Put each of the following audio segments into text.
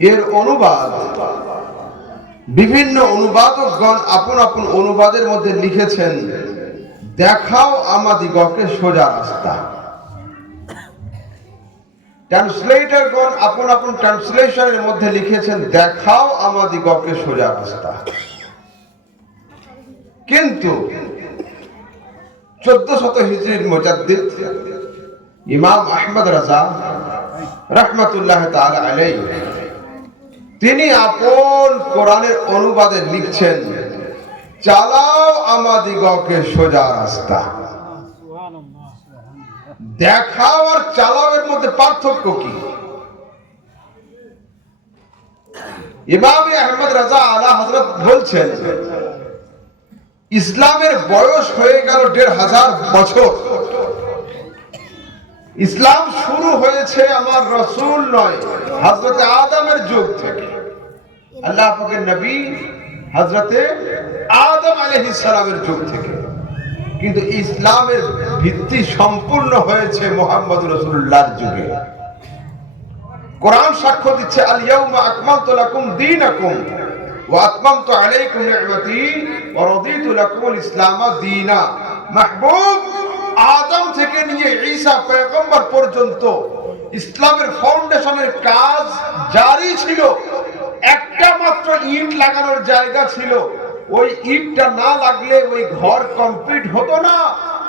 এর অনুবাদ বিভিন্ন অনুবাদকগণ আপন আপন অনুবাদের মধ্যে লিখেছেন, দেখাও আমাদিগকে সোজা রাস্তা। ট্রান্সলেটরগণ আপন আপন ট্রান্সলেশনের মধ্যে লিখেছেন, দেখাও আমাদিগকে সোজা রাস্তা। কিন্তু 1400 হিজরির মুজাদ্দিদ ইমাম আহমদ রাজা রাহমাতুল্লাহ তাআলা আলাইহি তিনি আপন কোরআনের অনুবাদে লিখছেন, চালাও আমাদিগকে সোজা রাস্তা। দেখাও আর চালাও এর মধ্যে পার্থক্য কি? ইমাম আহমদ রাজা আলা হযরত বলছেন, ইসলামের বয়স হয়ে গেল 1500 বছর। ইসলাম শুরু হয়েছে আমার রাসূল নয়, হযরত আদমের যুগ থেকে। আল্লাহ পাকের নবী হযরত আদম আলাইহিস সালামের যুগ থেকে। কিন্তু ইসলামের ভিত্তি সম্পূর্ণ হয়েছে মুহাম্মদ রাসূলুল্লাহর যুগে। কোরআন সাক্ষ্য দিচ্ছে, আল ইয়াউমা আকমালতু লাকুম দীনাকুম ওয়া আতমামতু আলাইকুম নি'মাতি ওয়া রাদিতু লাকুমুল ইসলাম দীনা। মাহবুব আদম থেকে নিয়ে ঈসা পয়গম্বর পর্যন্ত ইসলামের ফাউন্ডেশনের কাজ জারি ছিল। একটা মাত্র ইট লাগানোর জায়গা ছিল, ওই ইটটা না লাগলে ওই ঘর কমপ্লিট হতো না।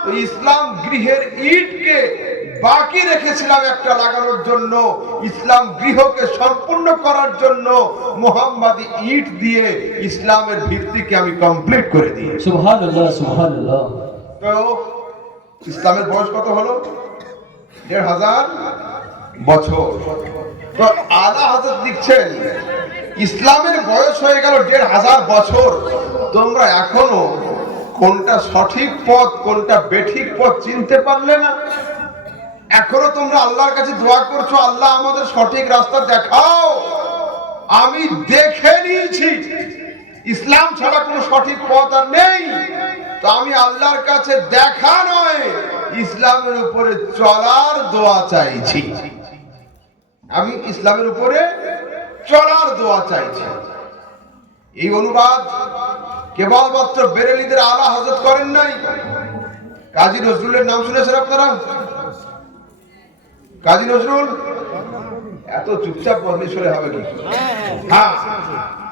তো ইসলাম গৃহের ইটকে বাকি রেখেছিলাম একটা লাগানোর জন্য, ইসলাম গৃহকে সম্পূর্ণ করার জন্য মুহাম্মাদি ইট দিয়ে ইসলামের ভিত্তিকে আমি কমপ্লিট করে দিই। সুবহানাল্লাহ, সুবহানাল্লাহ। তো ইসলামের বয়স কত হলো? 1500 বছর। তো আলা হযরত লিখছেন, ইসলামের বয়স হয়ে গেল 1500 বছর, তোমরা এখনো কোনটা সঠিক পথ কোনটা বেঠিক পথ চিনতে পারলে না। এখনো তোমরা আল্লাহর কাছে দোয়া করছো, আল্লাহ আমাদের সঠিক রাস্তা দেখাও। আমি দেখে নিয়েছি ইসলাম ছাড়া কোনো সঠিক পথ আর নেই। তো আমি আল্লাহর কাছে দেখা নয়, ইসলামের উপরে চলার দোয়া চাইছি। আমি ইসলামের উপরে চলার দোয়া চাইছি। এই অনুবাদ কেবলমাত্র বেরেলিদের আলা হযরত করেন নাই। কাজী নজরুলের নাম শুনেছেন আপনারা? কাজী নজরুল এত চুপচাপ বললে শুনে হবে কি? হ্যাঁ,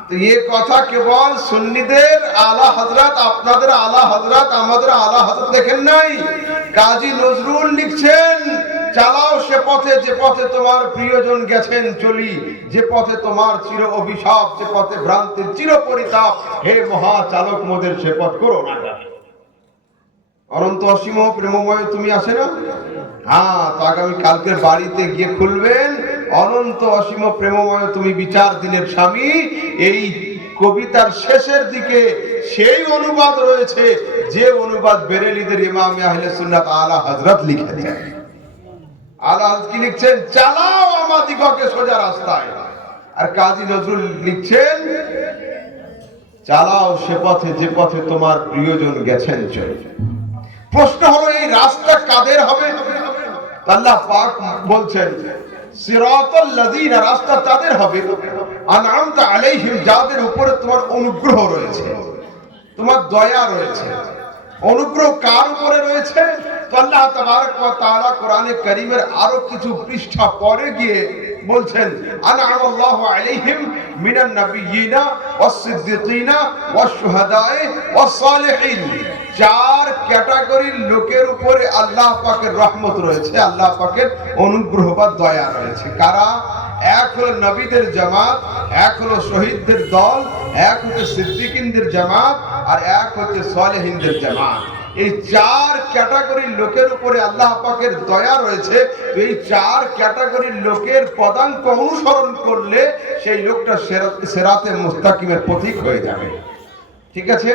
তো এই কথা কেবল সুন্নিদের আলা হযরত, আপনাদের আলা হযরত, আমাদের আলা হযরত দেখেন নাই। কাজী নজরুল লিখছেন, চালাও সে পথে যে পথে তোমার প্রিয়জন গেছেন চলি, যে পথে তোমার চির অভিশাপ, যে পথে ভ্রান্তির চির পরিতাপ, হে মহা চালক মোদের সে পথ করো না। অনন্ত অসীম প্রেমময় তুমি আসে না? হ্যাঁ, তো আগামী কালকে বাড়িতে গিয়ে খুলবেন, অনন্ত অসীম প্রেমময় তুমি বিচার দিনের স্বামী। এই কবিতার শেষের দিকে সেই অনুবাদ রয়েছে যে অনুবাদ বেরেলিদের ইমাম আহলে সুন্নাত আলা হযরত লিখেছেন। আলা হযরত কি লিখছেন? চালাও আমাদিগকে সোজা রাস্তায়। আর কাজী নজরুল লিখছেন, চালাও সে পথে যে পথে তোমার প্রিয়জন গেছেন চলে। প্রশ্ন হলো, এই রাস্তা কাদের হবে? আল্লাহ পাক বলছেন, সিরাতাল লাযিনা, রাস্তা তাদের হবে আনআমতা আলাইহিম, যাদের উপরে তোমার অনুগ্রহ রয়েছে, তোমার দয়া রয়েছে। অনুগ্রহ কার উপরে রয়েছে? তো আল্লাহ তাবারক ওয়া তাআলা কোরআনে কারীমের আরো কিছু পৃষ্ঠা পরে গিয়ে বলছেন, আনআমাল্লাহু আলাইহিম মিনান নাবিয়্যিনা ওয়াস সিদ্দিকিনা ওয়াস শুহাদায়ে ওয়াস সালিহিন। 4 ক্যাটাগরির লোকের উপরে আল্লাহ পাকের রহমত রয়েছে, আল্লাহ পাকের অনুগ্রহ বা দয়া রয়েছে। কারা? এক হলো নবীদের জামাত, এক হলো শহীদদের দল, এক হচ্ছে সিদ্দিকিনদের জামাত, আর এক হচ্ছে সালেহিনদের জামাত। এই 4 ক্যাটাগরির লোকের উপরে আল্লাহ পাকের দয়া রয়েছে। এই 4 ক্যাটাগরির লোকের পদাঙ্ক অনুসরণ করলে সেই লোকটা সিরাতে মুস্তাকিমের পথিক হয়ে যাবে। ঠিক আছে,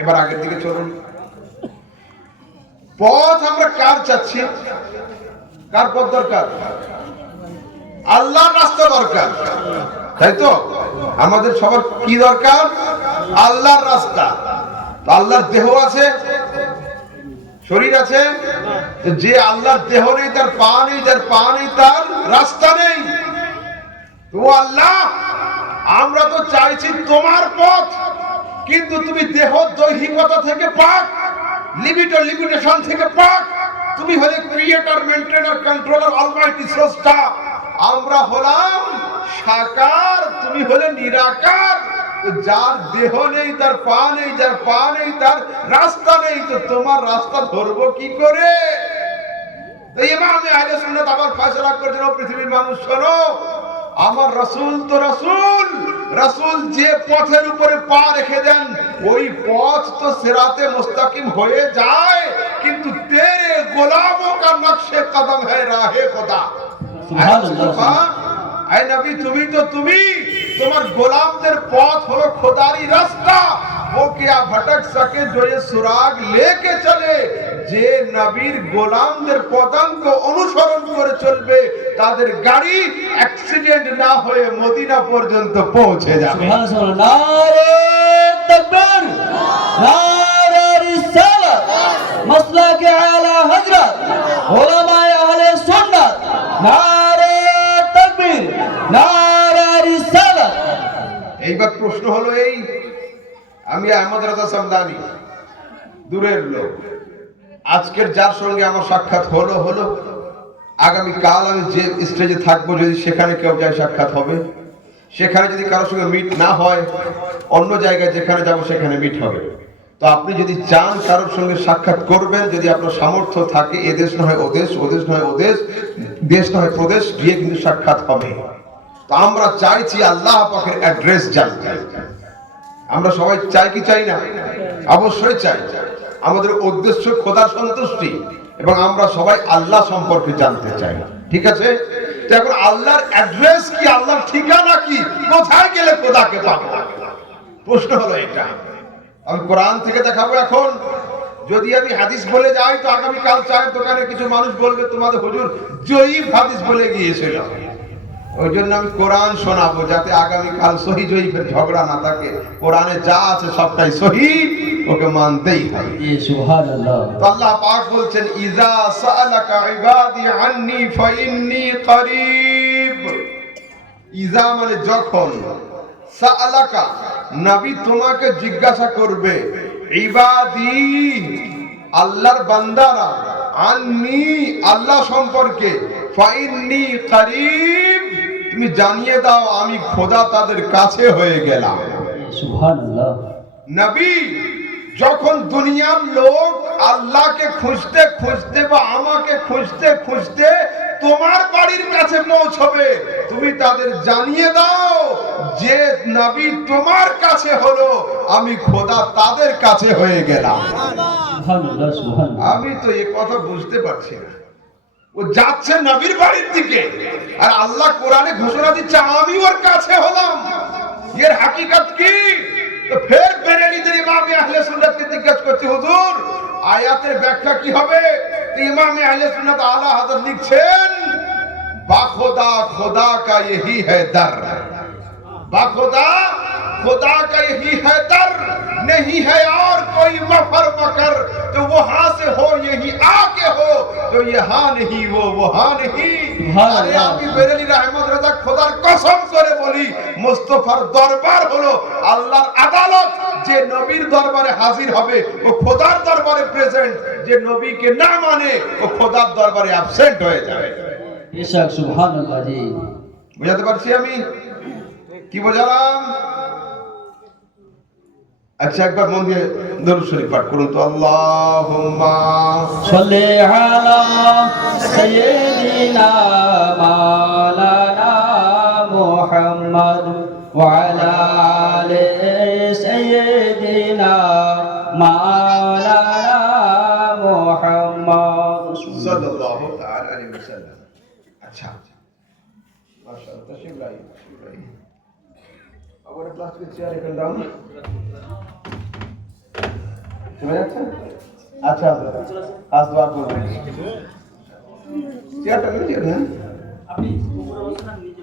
এবার আগের দিকে চলুন। পথ আমরা কার চাচ্ছি? কার পথ দরকার? আল্লাহর রাস্তা দরকার, তাই তো? আমাদের সবার কি দরকার? আল্লাহর রাস্তা। আল্লাহর দেহ আছে, শরীর আছে। যে আল্লাহর দেহ নেই, তার পা নেই, যার পা নেই তার রাস্তা নেই। তো আল্লাহ, আমরা তো চাইছি তোমার পথ, কিন্তু তুমি দেহ দৈহিকতা থেকে পাক, লিমিটেশন থেকে পাক। তুমি হলে ক্রিয়েটর, মেইনটেইনার, কন্ট্রোলার, অলমাইটি, স্রষ্টা। আমরা হলাম সাকার, তুমি হলে নিরাকার। তো যার দেহ নেই, তার পা নেই, যার পা নেই, তার রাস্তা নেই, তো তোমার রাস্তা ধরবো কি করে? তো ইমামে আহলে সুন্নাত আবার ফয়সালা করেছেন, ও পৃথিবীর মানুষ শোনো, আমার রাসূল তো রাসূল যে পথের উপরে পা রেখে দেন, ওই পথ তো সিরাতে মুস্তাকিম হয়ে যায়, কিন্তু তেরে গোলামোं का নকশে কদম है রাহে খোদা। সুবহানাল্লাহ। আয় নবী, তুমি তোমার গোলামদের পথ হলো খোদারি রাস্তা। वो क्या भटक सके जो ये सुराग लेके चले। যে নবীর গোলামদের পদাঙ্ক অনুসরণ করে চলবে, তাদের গাড়ি অ্যাক্সিডেন্ট না হয়ে মদিনা পর্যন্ত পৌঁছে যাবে। সুবহানাল্লাহ। নারে তাকবীর, নারে রিসালাত, মাসলাকে আলা হযরত, উলামায়ে আহলে সুন্নাত। নারে তাকবীর, নারে রিসালাত। এইবার প্রশ্ন হলো এই, আমি আহমদ রাজা সামদানি, দূরের লোক, আজকের যার সঙ্গে আমার সাক্ষাৎ হলো, আগামী কাল আমি যে স্টেজে থাকবো, যদি সেখানে কেউ যায় সাক্ষাৎ হবে, সেখানে যদি কারোর সঙ্গে মিট না হয়, অন্য জায়গায় যেখানে যাব সেখানে মিট হবে। তো আপনি যদি চান কারোর সঙ্গে সাক্ষাৎ করবেন, যদি আপনার সামর্থ্য থাকে, এদেশ না হয় ওদেশ, ওদেশ না হয় ওদেশ, দেশ না হয় প্রদেশ, গিয়ে কিন্তু সাক্ষাৎ হবে। তো আমরা চাইছি আল্লাহ পাকের অ্যাড্রেস জানতে। আমরা সবাই চাই কি চাই না? অবশ্যই চাই। আমাদের উদ্দেশ্য খোদার সন্তুষ্টি, এবং আমরা সবাই আল্লাহ সম্পর্কে জানতে চাই, ঠিক আছে? তো এখন আল্লাহর অ্যাড্রেস কি, আল্লাহর ঠিকানা কি, কোথায় গেলে খোদাকে পাবো? প্রশ্ন হলো এটা। আমি কোরআন থেকে দেখাবো এখন। যদি আমি হাদিস বলে যাই, তো আগামী কাল চায়ের দোকানে কিছু মানুষ বলবে তোমাদের হুজুর জয়ীফ হাদিস বলে গিয়েছিল। ওই জন্য আমি কোরআন শোনাবো, যাতে আগামী কাল সহি জয়ীফের ঝগড়া না থাকে। কোরআনে যা আছে সবটাই সহি, ওকে মানতেই হবে। সুবহানাল্লাহ। আল্লাহ পাক বলছেন, ইজা সাআলাকা ইবাদি আন্নি ফাইন্নী করিব। ইজা মানে যখন, সাআলাকা নবী তোমাকে জিজ্ঞাসা করবে, ইবাদি আল্লাহর বান্দারা, আন্নি আল্লাহ সম্পর্কে, ফাইন্নী করিব তুমি জানিয়ে দাও আমি খোদা তাদের কাছে হয়ে গেলাম। সুবহানাল্লাহ। নবী যখন দুনিয়ার লোক আল্লাহকে খুঁজতে খুঁজতে বা আমাকে খুঁজতে খুঁজতে তোমার বাড়ির কাছে পৌঁছবে, তুমি তাদের জানিয়ে দাও যে নবী তোমার কাছে হলো, আমি খোদা তাদের কাছে হয়ে গেলাম। সুবহানাল্লাহ, সুবহানাল্লাহ। আমি তো এই কথা বুঝতে পারছি না। ও যাচ্ছে নবীর বাড়ির দিকে, আর আল্লাহ কোরআনে ঘোষণা দিচ্ছে আমি ওর কাছে হলাম। এর হাকিকত কি? তো ফের বেরেলিদের ইমামে আহলে সুন্নাতকে জিজ্ঞাসা করছে, হুজুর আয়াতের ব্যাখ্যা কি হবে? তো ইমামে আহলে সুন্নাত আলা হযরত লিখছেন, বাখোদা খোদা কা यही है दर, बाखुदा खुदा का यही है दर, नहीं है और कोई मफर मकर, तो वहां से हो यही आके हो, तो यहाँ नहीं वो वहां नहीं। अरे আমি বেরেলি আহমদ রাজা খোদার কসম করে বলি, মুস্তাফার দরবার হলো আল্লাহর আদালত। যে নবীর দরবারে হাজির হবে ও খোদার দরবারে প্রেজেন্ট, যে নবীকে না মানে ও খোদার দরবারে অ্যাবসেন্ট হয়ে যাবে। ইশাক সুবহানাল্লাহ। জি বুঝাতে পারছি আমি? কি বোঝালাম? আচ্ছা একবার মন দিয়ে দরুদ শরীফ পাঠ করুন তো। আল্লাহুম্মা সাল্লি আলা সাইয়্যিদিনা মাওলানা মুহাম্মদ ওয়া আলা আলি সাইয়্যিদিনা মাওলানা মুহাম্মদ সাল্লাল্লাহু তাআলা আলাইহি ওয়াসাল্লাম। আচ্ছা মাশাআল্লাহ, তাশরিফ লাই। আবার প্লাস্টিকের চেয়ার এখানে দাও না। চলে যাচ্ছে? আচ্ছা আজ দোয়া করবেন। চেয়ারটা নিয়ে যান। আপনি উপরে বসেন না নিচে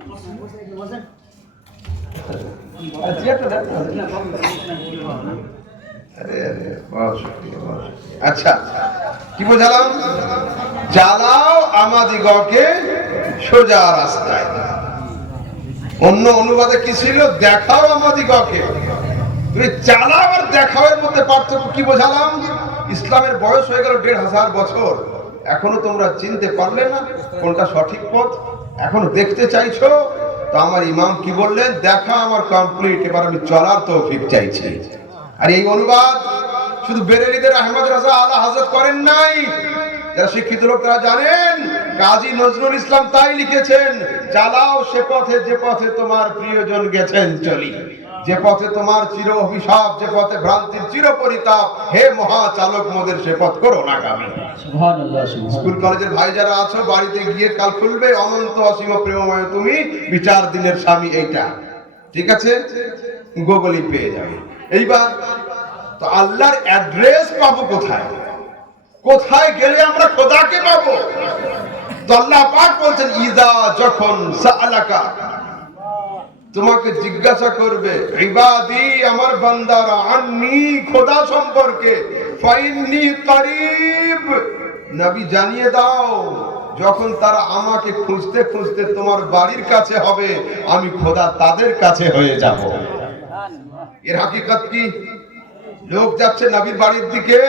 বসেন? আরে চেয়ারটা দেন না। আরে বহুত শুকরিয়া, বহুত শুকরিয়া। আচ্ছা কি বোঝালাম? চালাও আমাদিগকে সোজা রাস্তায়। অন্য অনুবাদে কি ছিল? দেখাও আমাদিগকে। তুমি চালাও আর দেখাও এর মধ্যে পার্থক্য কি বোঝালাম? ইসলামের বয়স হয়ে গেল 1500 বছর, এখনো তোমরা চিনতে পারলে না কোনটা সঠিক পথ? এখনো দেখতে চাইছো? তো আমার ইমাম কি বললেন? দেখা আমার কমপ্লিট, এবার আমি চলার তৌফিক চাইছি। আর এই অনুবাদ শুধু বেরেলিদের আহমদ রাজা আলা হযরত করেন নাই, যারা শিক্ষিত লোক তারা জানেন। কাজী নজরুল ইসলাম তাই লিখেছেন, চালাও সে পথে যে পথে তোমার প্রিয়জন গেছেন চলি, যে পথে তোমার চির অভিশাপ, যে পথে ভ্রান্তির চির পরিতাপ, হে মহা চালক মোদের সে পথ করো নাগামী। সুবহানাল্লাহ, স্কুল সুবহানাল্লাহ। কলেজের ভাই যারা আছো, বাড়িতে গিয়ে কাল খুলবে অনন্ত অসীম প্রেমময় তুমি, বিচার দিনের স্বামী, এইটা ঠিক আছে, গুগলি পেয়ে যাবে। এইবার তো আল্লাহর অ্যাড্রেস পাবো কোথায়? কোথায় গেলে আমরা খোদাকে পাবো? তো আল্লাহ পাক বলছেন, ইদা যখন সাআলাকা, তোমাকে জিজ্ঞাসা করবে, ইবাদি আমার বান্দারা, আন্নি খোদা সম্পর্কে, ফাইন্নি করিব, নবী জানিয়ে দাও, যখন তারা আমাকে খুঁজতে খুঁজতে তোমার বাড়ির কাছে হবে, আমি খোদা তাদের কাছে হয়ে যাব। এর হাকিকত কি? লোক যাচ্ছে নবীর বাড়ির দিকে,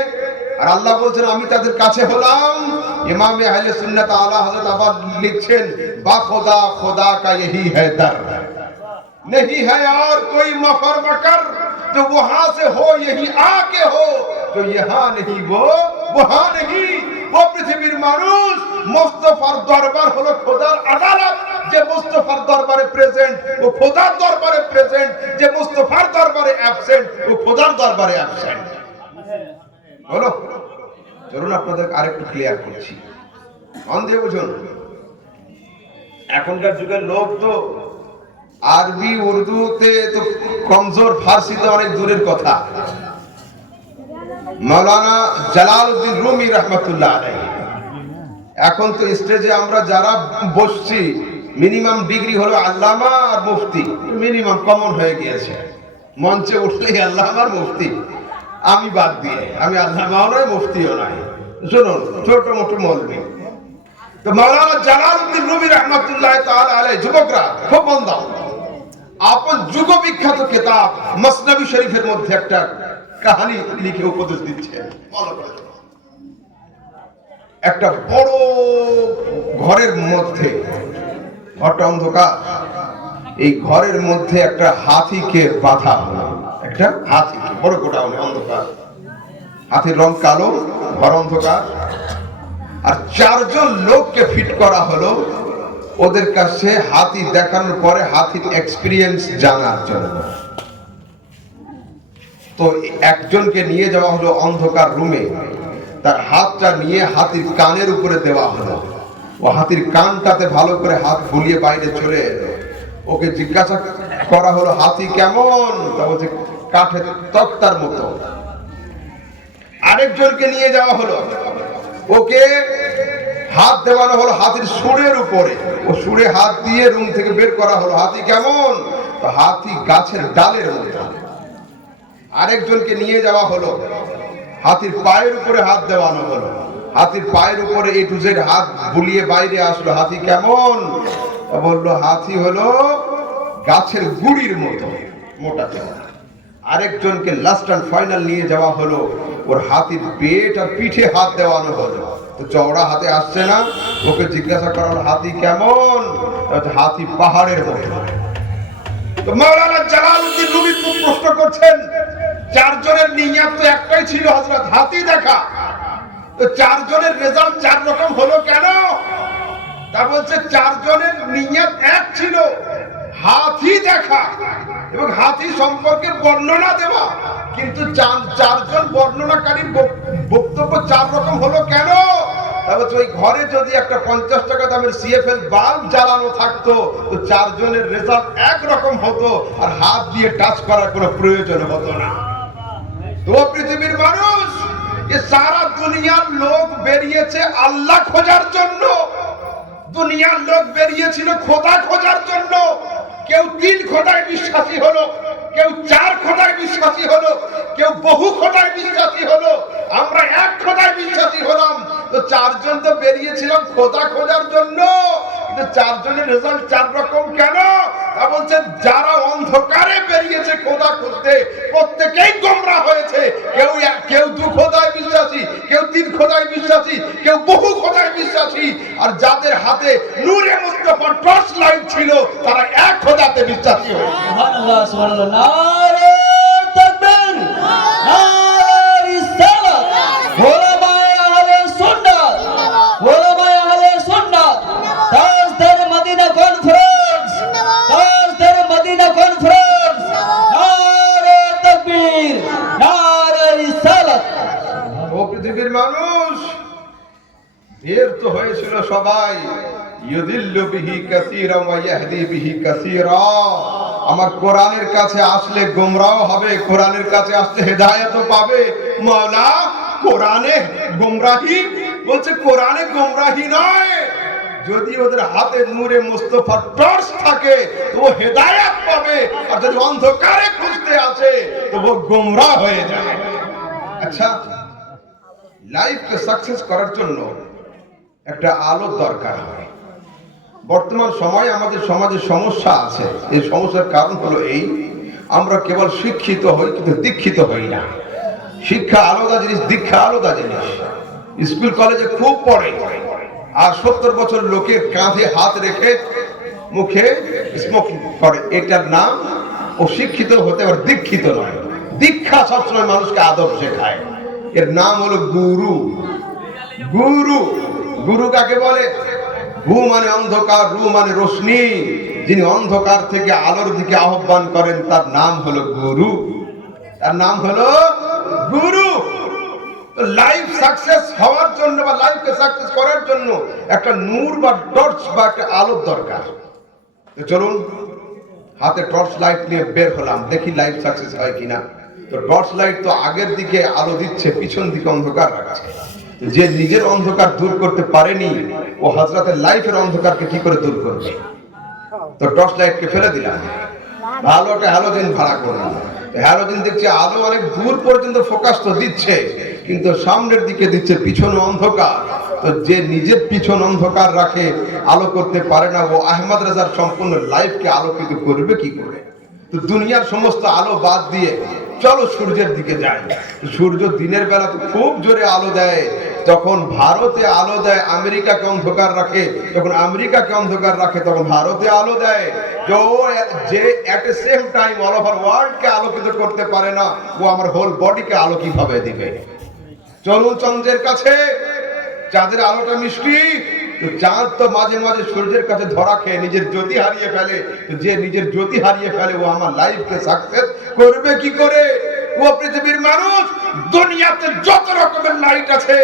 আর আল্লাহ বলছেন আমি তাদের কাছে হলাম। ইমামে আহলে সুন্নাত আলা হযরত আবার লিখছেন, বা খোদা খোদা কা यही है दर, नहीं है और कोई मफर मकर, जो वहां से हो यही आके हो, जो यहाँ नहीं वो वहां नहीं। ও পৃথিবীর মানুষ, মুস্তাফার দরবার হলো খোদার আদালত। যে মুস্তাফার দরবারে প্রেজেন্ট ও খোদার দরবারে প্রেজেন্ট, যে মুস্তাফার দরবারে অ্যাবসেন্ট ও খোদার দরবারে অ্যাবসেন্ট। বলো, চলুন আপনাদের আরেকটু ক্লিয়ার করছি, মন দিয়ে বুঝুন। এখনকার যুগের লোক তো আরবি উর্দুতে তো কমজোর, ফার্সিতে অনেক দূরের কথা। মাওলানা জালালউদ্দিন রুমি রহমাতুল্লাহ আলাইহি, এখন তো স্টেজে আমরা যারা বসছি মিনিমাম ডিগ্রি হলো আল্লামা আর মুফতি, মিনিমাম কমন হয়ে গিয়েছে। মঞ্চে উঠলেই আল্লামা আর মুফতি, আমি বাদ দিয়ে, আমি আল্লামাও নয় মুফতিও নয়, শুনুন ছোট মোটো মৌলবি। তো মাওলানা জালালউদ্দিন রুমি রহমাতুল্লাহ তাআলা আলাইহি, যুবকরা খুব মন দাও, আপন যুগ বিখ্যাত কিতাব মসনবী শরীফের মধ্যে একটা কাহিনী লিখে উপদেশ দিচ্ছেন। একটা বড় ঘরের মধ্যে, ঘরটা অন্ধকার, এই ঘরের মধ্যে একটা হাতিকে বাঁধা হলো। একটা হাতিকে, বড় গোডাউনে অন্ধকার, হাতির রং কালো, ঘর অন্ধকার, আর 4 জন লোককে ফিট করা হলো ওদের কাছে হাতি দেখানোর পরে হাতির এক্সপিরিয়েন্স জানার জন্য। তো একজনকে নিয়ে যাওয়া হলো অন্ধকার রুমে, তার হাতটা নিয়ে হাতির কানের উপরে দেওয়া হলো, ও হাতির কানটাতে ভালো করে হাত বুলিয়ে বাইরে চলে এলো। ওকে জিজ্ঞাসা করা হলো, হাতি কেমন? তা বলছে কাঠের তক্তার মতো। আরেকজনকে নিয়ে যাওয়া হলো, ওকে হাত দেওয়ানো হলো হাতির সুরের উপরে, ও সুরে হাত দিয়ে রুম থেকে বের করা হলো, হাতি কেমন? তো হাতি গাছের ডালের মতো। আরেকজনকে নিয়ে যাওয়া হলো, হাতির পায়ের উপরে হাত দেওয়ানো হলো, হাতির পায়ের উপরে এ টু জেড হাত বুলিয়ে বাইরে আসলো, হাতি কেমন? বললো হাতি হলো গাছের গুড়ির মতো মোটা চওড়া। আরেকজনকে লাস্ট এন্ড ফাইনাল নিয়ে যাওয়া হলো, ওর হাতির পেট আর পিঠে হাত দেওয়ানো হলো, তো চওড়া হাতে আসছে না। ওকে জিজ্ঞাসা করা হলো, হাতি কেমন? হাতি পাহাড়ের মতো। তো মাওলানা জালালউদ্দিন রুমি প্রশ্ন করছেন, 4 জনের নিয়ত তো একটাই ছিল হযরত, হাতি দেখা। তো 4 জনের রেজাল্ট 4 রকম হলো কেন? তা বলছে 4 জনের নিয়ত এক ছিল, হাতি দেখা এবং হাতি সম্পর্কে বর্ণনা দেওয়া, কিন্তু 4 জন বর্ণনাকারীর বক্তব্য 4 রকম হলো কেন? তাহলে ওই ঘরে যদি একটা 50 টাকা দামের সিএফএল বাল্ব জ্বালানো থাকতো, তো 4 জনের রেজাল্ট এক রকম হতো, আর হাত দিয়ে টাচ করার কোনো প্রয়োজন হতো না। তো পৃথিবীর মানুষ, যে সারা দুনিয়ার লোক বেরিয়েছে আল্লাহ খোঁজার জন্য, দুনিয়ার লোক বেরিয়েছিল খোদা খোঁজার জন্য। কেউ 3 খোদায় বিশ্বাসী হলো, কেউ 4 খোদায় বিশ্বাসী হলো, কেউ বহু খোদায় বিশ্বাসী হলো, আমরা এক খোদায় বিশ্বাসী হলাম। তো 4 জন তো বেরিয়েছিলাম খোদা খোঁজার জন্য, কিন্তু 4 জনের রেজাল্ট 4 রকম কেন? তা বলছে অন্ধকারে বেরিয়েছে খোদা খুঁজতে, প্রত্যেকেই গোমরা হয়েছে। কেউ দু খোদায় বিশ্বাসী, কেউ তিন খোদায় বিশ্বাসী, কেউ বহু খোদায় বিশ্বাসী। আর যাদের হাতে নূরে মুস্তাফার টর্চ লাইট ছিল তারা এক খোদাতে বিশ্বাসী হয়েছে। সুবহানাল্লাহ সুবহানাল্লাহ। নারে তাকবীর, নারে রিসালাত, ওলামায়ে আহলে সুন্নাত, ওলামায়ে আহলে সুন্নাত, তাজদার মদিনা কনফারেন্স, তাজদার মদিনা কনফারেন্স, নারে তাকবীর, নারে রিসালাত। ও পৃথিবীর মানুষ, এর তো হয়েছিল সবাই, ইউদিল্লু বিহি কাসীরা ওয়া ইয়াহদি বিহি কাসীরা। আমার কোরআনের কাছে আসলে গোমরাহ হবে, কোরআনের কাছে আসলে হেদায়েতও পাবে। মাওলা কোরআনে গোমরাহি বলছে, কোরআনে গোমরাহি নয়, যদি ওদের হাতে নূরে মুস্তাফার টর্চ থাকে তো ও হেদায়েত পাবে, আর যদি অন্ধকারে খুঁজতে আছে তো ও গোমরাহ হয়ে যাবে। আচ্ছা, লাইফকে সাকসেস করার জন্য একটা আলোর দরকার হয়। বর্তমান সময়ে আমাদের সমাজে সমস্যা আছে। এই সমস্যার কারণ হলো এই, আমরা কেবল শিক্ষিত হই কিন্তু দীক্ষিত হই না। শিক্ষা আলাদা জিনিস, দীক্ষা আলাদা জিনিস। স্কুল কলেজে খুব পড়ে, আর 70 বছর লোকের কাঁধে হাত রেখে মুখে স্মোকিং করে, এটার নাম ও শিক্ষিত হতে পারে, দীক্ষিত নয়। দীক্ষা সবসময় মানুষকে আদব শেখায়, এর নাম হলো গুরু। গুরু, গুরু কাকে বলে? গু মানে অন্ধকার, রু মানে রোশনি। যিনি অন্ধকার থেকে আলোর দিকে আহ্বান করেন তার নাম হলো গুরু, তার নাম হলো গুরু। লাইফ সাকসেস হওয়ার জন্য বা লাইফকে সাকসেস করার জন্য একটা নূর বা টর্চ বা একটা আলোর দরকার। তো চলুন, হাতে টর্চ লাইট নিয়ে বের হলাম, দেখি লাইফ সাকসেস হয় কিনা। তো টর্চ লাইট তো আগের দিকে আলো দিচ্ছে, পিছন দিকে অন্ধকার রাখছে। যে নিজের অন্ধকার দূর করতে পারেনি, ও হযরতের লাইফের অন্ধকারকে কি করে দূর করবে? তো টর্চ লাইটকে ফেলে দিলাম, ভালো একটা হ্যালোজেন ভাড়া করলাম। হ্যালোজেন দেখছি আলো অনেক দূর পর্যন্ত ফোকাস তো দিচ্ছে, কিন্তু সামনের দিকে দিচ্ছে, পিছনে অন্ধকার। তো যে নিজের পিছন অন্ধকার রাখে, আলো করতে পারে না, ও আহমদ রাজার সম্পূর্ণ লাইফকে আলোকিত করবে কি করে? তো দুনিয়ার সমস্ত আলো বাদ দিয়ে চলো সূর্যের দিকে যাই। সূর্য দিনের বেলা তো খুব জোরে আলো দেয়, যখন ভারতে আলো দেয় আমেরিকাকে অন্ধকার রাখে, যখন আমেরিকাকে অন্ধকার রাখে তখন ভারতে আলো দেয়। যে এট এ সেম টাইম অল ওভার ওয়ার্ল্ডকে আলোকিত করতে পারে না, ও আমার হোল বডিকে আলো কিভাবে দিবে? চলুন চন্দ্রের কাছে, চাঁদের আলোটা মিষ্টি। তো চাঁদ তো মাঝে মাঝে সূর্যের কাছে ধরা খেয়ে নিজের জ্যোতি হারিয়ে ফেলে। যে নিজের জ্যোতি হারিয়ে ফেলে, ও আমার লাইফকে সাকসেস করবে কি করে? ও পৃথিবীর মানুষ, দুনিয়াতে যত রকমের লাইট আছে,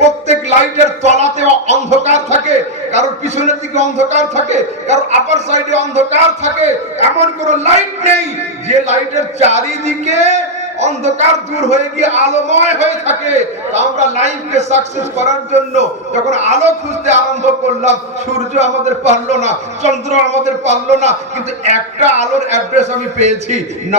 প্রত্যেক লাইটের তলাতে অন্ধকার থাকে, কারোর পিছনের দিকে অন্ধকার থাকে, কারোর আপার সাইডে অন্ধকার থাকে। এমন কোন লাইট নেই যে লাইটের চারিদিকে অন্ধকার দূর হয়ে গিয়ে আলোময় হয়ে থাকে। আমরা লাইফকে সাকসেস করার জন্য যখন আলো খুঁজতে আরম্ভ করলাম, সূর্য আমাদের পারলো না, চন্দ্র আমাদের পারলো না, কিন্তু একটা আলোর অ্যাড্রেস আমি পেয়েছি। না,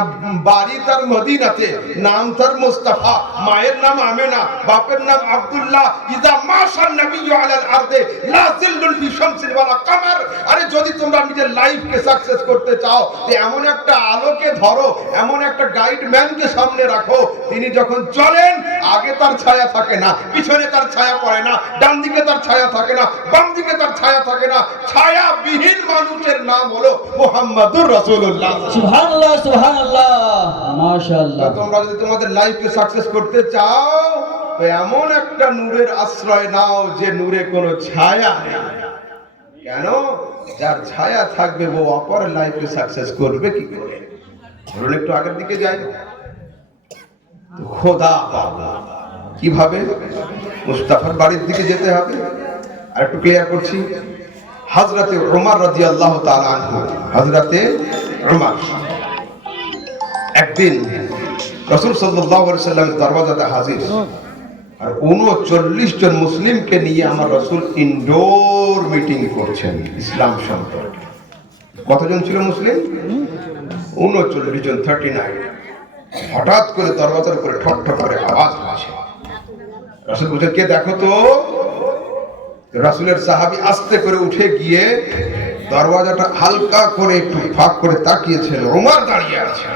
বাড়ি তার মদিনাতে, নাম তার মুস্তাফা, মায়ের নাম আমেনা, বাপের নাম আব্দুল্লাহ। ইদা মাশান নবিয়্যু আলাল আরদে লা জিল্লুন ফি শামসিন ওয়ালা কামার। আরে যদি তোমরা নিজের লাইফকে সাকসেস করতে চাও, তো এমন একটা আলোকে ধরো, এমন একটা গাইডম্যানকে সামনে রাখো, তিনি যখন চলেন আগে তার ছায়া থাকে না, পিছনে তার ছায়া পড়ে না, ডান দিকে তার ছায়া থাকে না, বাম দিকে তার ছায়া থাকে না। ছায়াবিহীন মানুষের নাম হলো মুহাম্মাদুর রাসূলুল্লাহ। সুবহানাল্লাহ সুবহানাল্লাহ, মাশাআল্লাহ। তোমরা যদি তোমাদের লাইফকে সাকসেস করতে চাও, তো এমন একটা নূরের আশ্রয় নাও যে নূরে কোনো ছায়া নেই। কেন? যার ছায়া থাকবে ও অপর লাইফকে সাকসেস করবে কি করে? ধরুন একটু আগের দিকে যাই, খোদা পাওয়া কিভাবে? মুস্তাফার বাড়ির দিকে যেতে হবে। আর একটু ক্লিয়ার করছি, হযরতে ওমর রাদিয়াল্লাহু তাআলা আনহু, হযরতে ওমর একদিন রাসূল সাল্লাল্লাহু আলাইহি ওয়াসাল্লামের দরবাজাতে হাজির, আর 39 জন মুসলিমকে নিয়ে আমার রাসূল ইনডোর মিটিং করছেন ইসলাম সম্পর্কে। কতজন ছিল মুসলিম? 39 জন, 39। হঠাৎ করে দরজার উপরে ঠক ঠক করে আওয়াজ হচ্ছে। রাসূল বলছেন, কে দেখো তো। রাসূলের সাহাবী আস্তে করে উঠে গিয়ে দরওয়াজাটা হালকা করে একটু ফাঁক করে তাকিয়েছিল, উমর দাঁড়িয়ে আছে।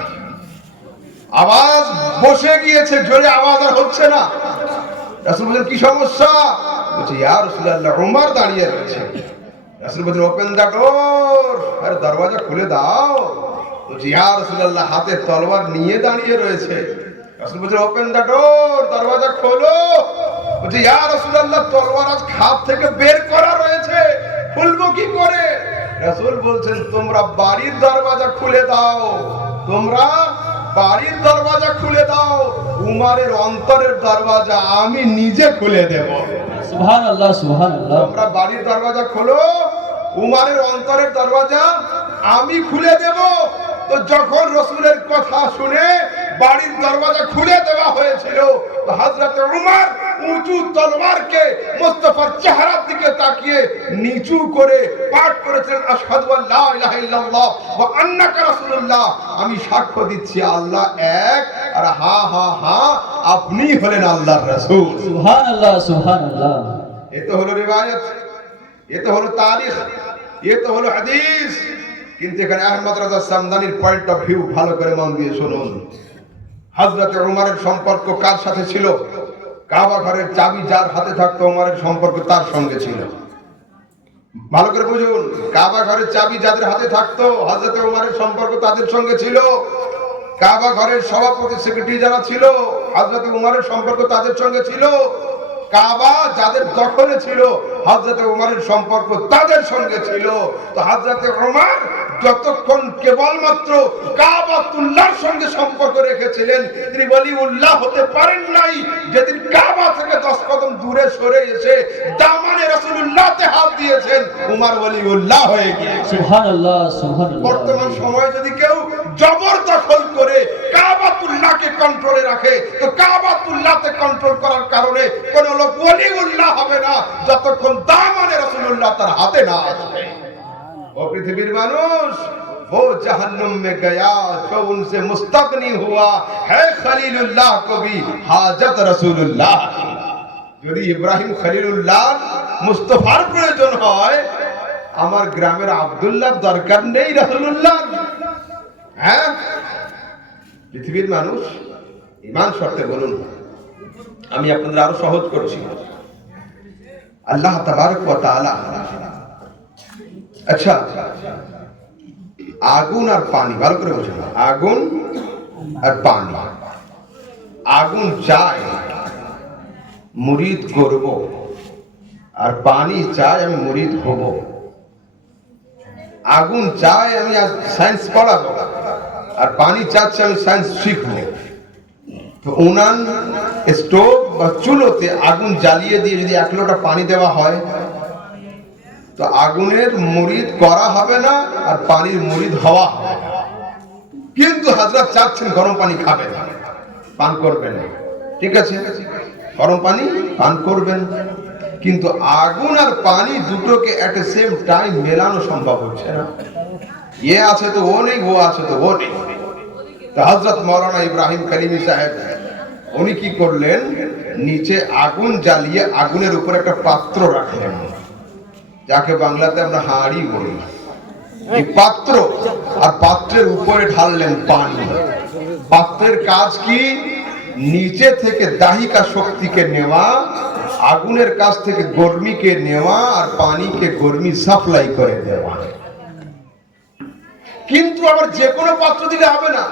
আওয়াজ বসে গিয়েছে, জোরে আওয়াজ আর হচ্ছে না। রাসূল বলেন কি সমস্যা? বলছে ইয়া রাসূলুল্লাহ, উমর দাঁড়িয়ে রয়েছে। রাসূল বলেন ওপেন দ্য ডোর, আরে দরওয়াজা খুলে দাও। বলছে ইয়া রাসূলুল্লাহ, হাতে তলোয়ার নিয়ে দাঁড়িয়ে রয়েছে। রাসূল বলেন ওপেন দ্য ডোর, দরওয়াজা খোলো। বলছে ইয়া রাসূলুল্লাহ, তলোয়ার আজ খাপ থেকে বের করা রয়েছে, খুলবো কি করে? রাসূল বলছেন তোমরা বাড়ির দরওয়াজা খুলে দাও, তোমরা বাড়ির দরওয়াজা খুলে দাও, উমারের অন্তরের দরওয়াজা আমি নিজে খুলে দেব। সুবহানাল্লাহ, সুবহানাল্লাহ। তোমরা বাড়ির দরওয়াজা খোলো, উমারের অন্তরের দরওয়াজা আমি খুলে দেব। তো যখন রাসূলের কথা শুনে বাড়ির দরওয়াজা খুলে দেওয়া হয়েছিল, তো হযরত উমর উঁচু তলোয়ারকে মুস্তাফার চেহারার দিকে তাকিয়ে নিচু করে পাঠ করেছিলেন আশহাদু আল্লা ইলাহা ইল্লাল্লাহ ওয়া আন্নাকা রাসূলুল্লাহ, আমি সাক্ষ্য দিচ্ছি আল্লাহ এক, আর হা হা হা আপনি হলেন আল্লাহর রাসূল। সুবহানাল্লাহ, সুবহানাল্লাহ। এ তো হলো রিওয়ায়াত, এ তো হলো তারিখ, এ তো হলো হাদিস। কিন্তু এখানে আহমদ রাজা সামদানির পয়েন্ট অফ ভিউ ভালো করে মন দিয়ে শুনুন। হযরত উমরের সম্পর্ক কার সাথে ছিল? কাবা ঘরের চাবি যার হাতে থাকতো, উমরের সম্পর্ক তার সঙ্গে ছিল। ভালো করে বুঝুন, কাবা ঘরের চাবি যাদের হাতে থাকতো, হযরত উমরের সম্পর্ক তাদের সঙ্গে ছিল। কাবা ঘরের সভাপতি সেক্রেটারি যারা ছিল, হযরত উমরের সম্পর্ক তাদের সঙ্গে ছিল। কাবা যাদের দখলে ছিল, হযরত উমরের সম্পর্ক তাদের সঙ্গে ছিল। তো হযরত উমর যতক্ষণ কেবলমাত্র কাবাতুল্লাহর সঙ্গে সম্পর্ক রেখেছিলেন, তিনি ওলিউল্লাহ হতে পারেন নাই। যেদিন কাবা থেকে 10 কদম দূরে সরে এসে দামানে রাসূলুল্লাহতে হাত দিয়েছেন, উমর ওলিউল্লাহ হয়ে গিয়েছেন। সুবহানাল্লাহ, সুবহানাল্লাহ। বর্তমান সময়ে যদি কেউ জবরদখল করে কাবাতুল্লাহকে কন্ট্রোলে রাখে, তো কাবাতুল্লাহতে কন্ট্রোল করার কারণে কোন লোক ওলিউল্লাহ হবে না যতক্ষণ দামানে রাসূলুল্লাহ তার হাতে না আসবে। ও পৃথিবীর মানুষ, वो जहन्नुम में गया जो उनसे मुस्तगनी हुआ है खलीलुल्लाह को भी हाजत रसूलुल्लाह। যদি ইব্রাহিম খলিলুল্লাহ মুস্তাফার প্রয়োজন হয়, আমার গ্রামের আব্দুল্লাহর দরকার নেই রাসূলুল্লাহ। হ্যাঁ, পৃথিবীর মানুষ ঈমান শর্তে বলুন, আমি আপনাদের আরো সহজ করছি। আল্লাহ তাবারক ওয়া তাআলা, আচ্ছা আগুন আর পানি, ভালো করে বুঝুন, আগুন আর পানি। আগুন চায় মুরিদ করব, আর পানি চায় আমি মুরিদ হব। আগুন চায় আমি আজ সায়েন্স পড়াবো, আর পানি চাচ্ছে আমি সায়েন্স শিখবো। তো উনান, স্টোভ বা চুলোতে আগুন জ্বালিয়ে দিয়ে যদি 1 লোটা পানি দেওয়া হয়, তো আগুনের মুরিদ করা হবে না, আর পানির মুরিদ হওয়া হবে। কিন্তু হযরত চাচ্ছেন গরম পানি খাবেন, পান করবেন, ঠিক আছে, গরম পানি পান করবেন, কিন্তু আগুন আর পানি দুটোকে এট এ সেম টাইম মেলানো সম্ভব হচ্ছে না। এ আছে তো ও নেই, ও আছে তো ও নেই। তো হযরত মাওলানা ইব্রাহিম কালিমি সাহেব উনি কি করলেন, নিচে আগুন জ্বালিয়ে আগুনের উপর একটা পাত্র রাখলেন, যাকে বাংলাতে আমরা হাঁড়ি বলি। এই পাত্র, আর পাত্রের উপরে ঢাললেন পানি। পাত্রের কাজ কি? নিচে থেকে দাহিকা শক্তিকে নেওয়া, আগুনের কাছ থেকে গরমিকে নেওয়া, আর পানিকে গরমি সাপ্লাই করে দেওয়া। কিন্তু আবার যে কোনো পাত্র দিলে হবে না।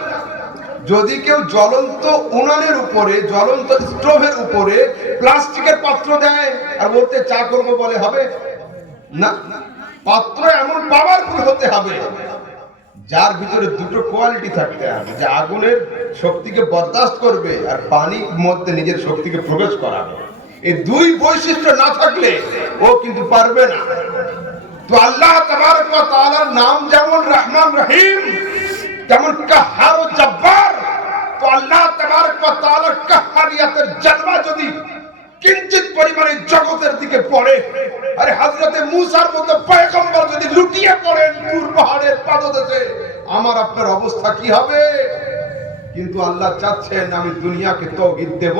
যদি কেউ জ্বলন্ত উনানের উপরে, জ্বলন্ত স্টোভের উপরে প্লাস্টিকের পাত্র দেয় আর বলতে চা করবো বলে, হবে না। পাত্র এমন পাওয়ারফুল হতে হবে যার ভিতরে দুটো কোয়ালিটি থাকতে হবে, যে আগুনের শক্তিকে বরদাস্ত করবে আর পানির মধ্যে নিজের শক্তিকে প্রবেশ করাবে। এই দুই বৈশিষ্ট্য না থাকলে ও কিন্তু পারবে না। তো আল্লাহ তাবারক ওয়া তাআলার নাম যেমন রহমান রহিম, তেমন কাহ্হার ও জব্বার। তো আল্লাহ তাবারক ওয়া তাআলার কাহ্হারিয়াতের জলওয়া যদি কিঞ্চিত পরিমাণে জগতের দিকে পড়ে, আরে হযরতে মূসার মতো পয়গম্বর যদি লুটিয়ে পড়েন দূর পাহাড়ের পাদদেশে, আমার আপনার অবস্থা কি হবে? কিন্তু আল্লাহ চাচ্ছেন আমি দুনিয়াকে তাওহীদ দেব,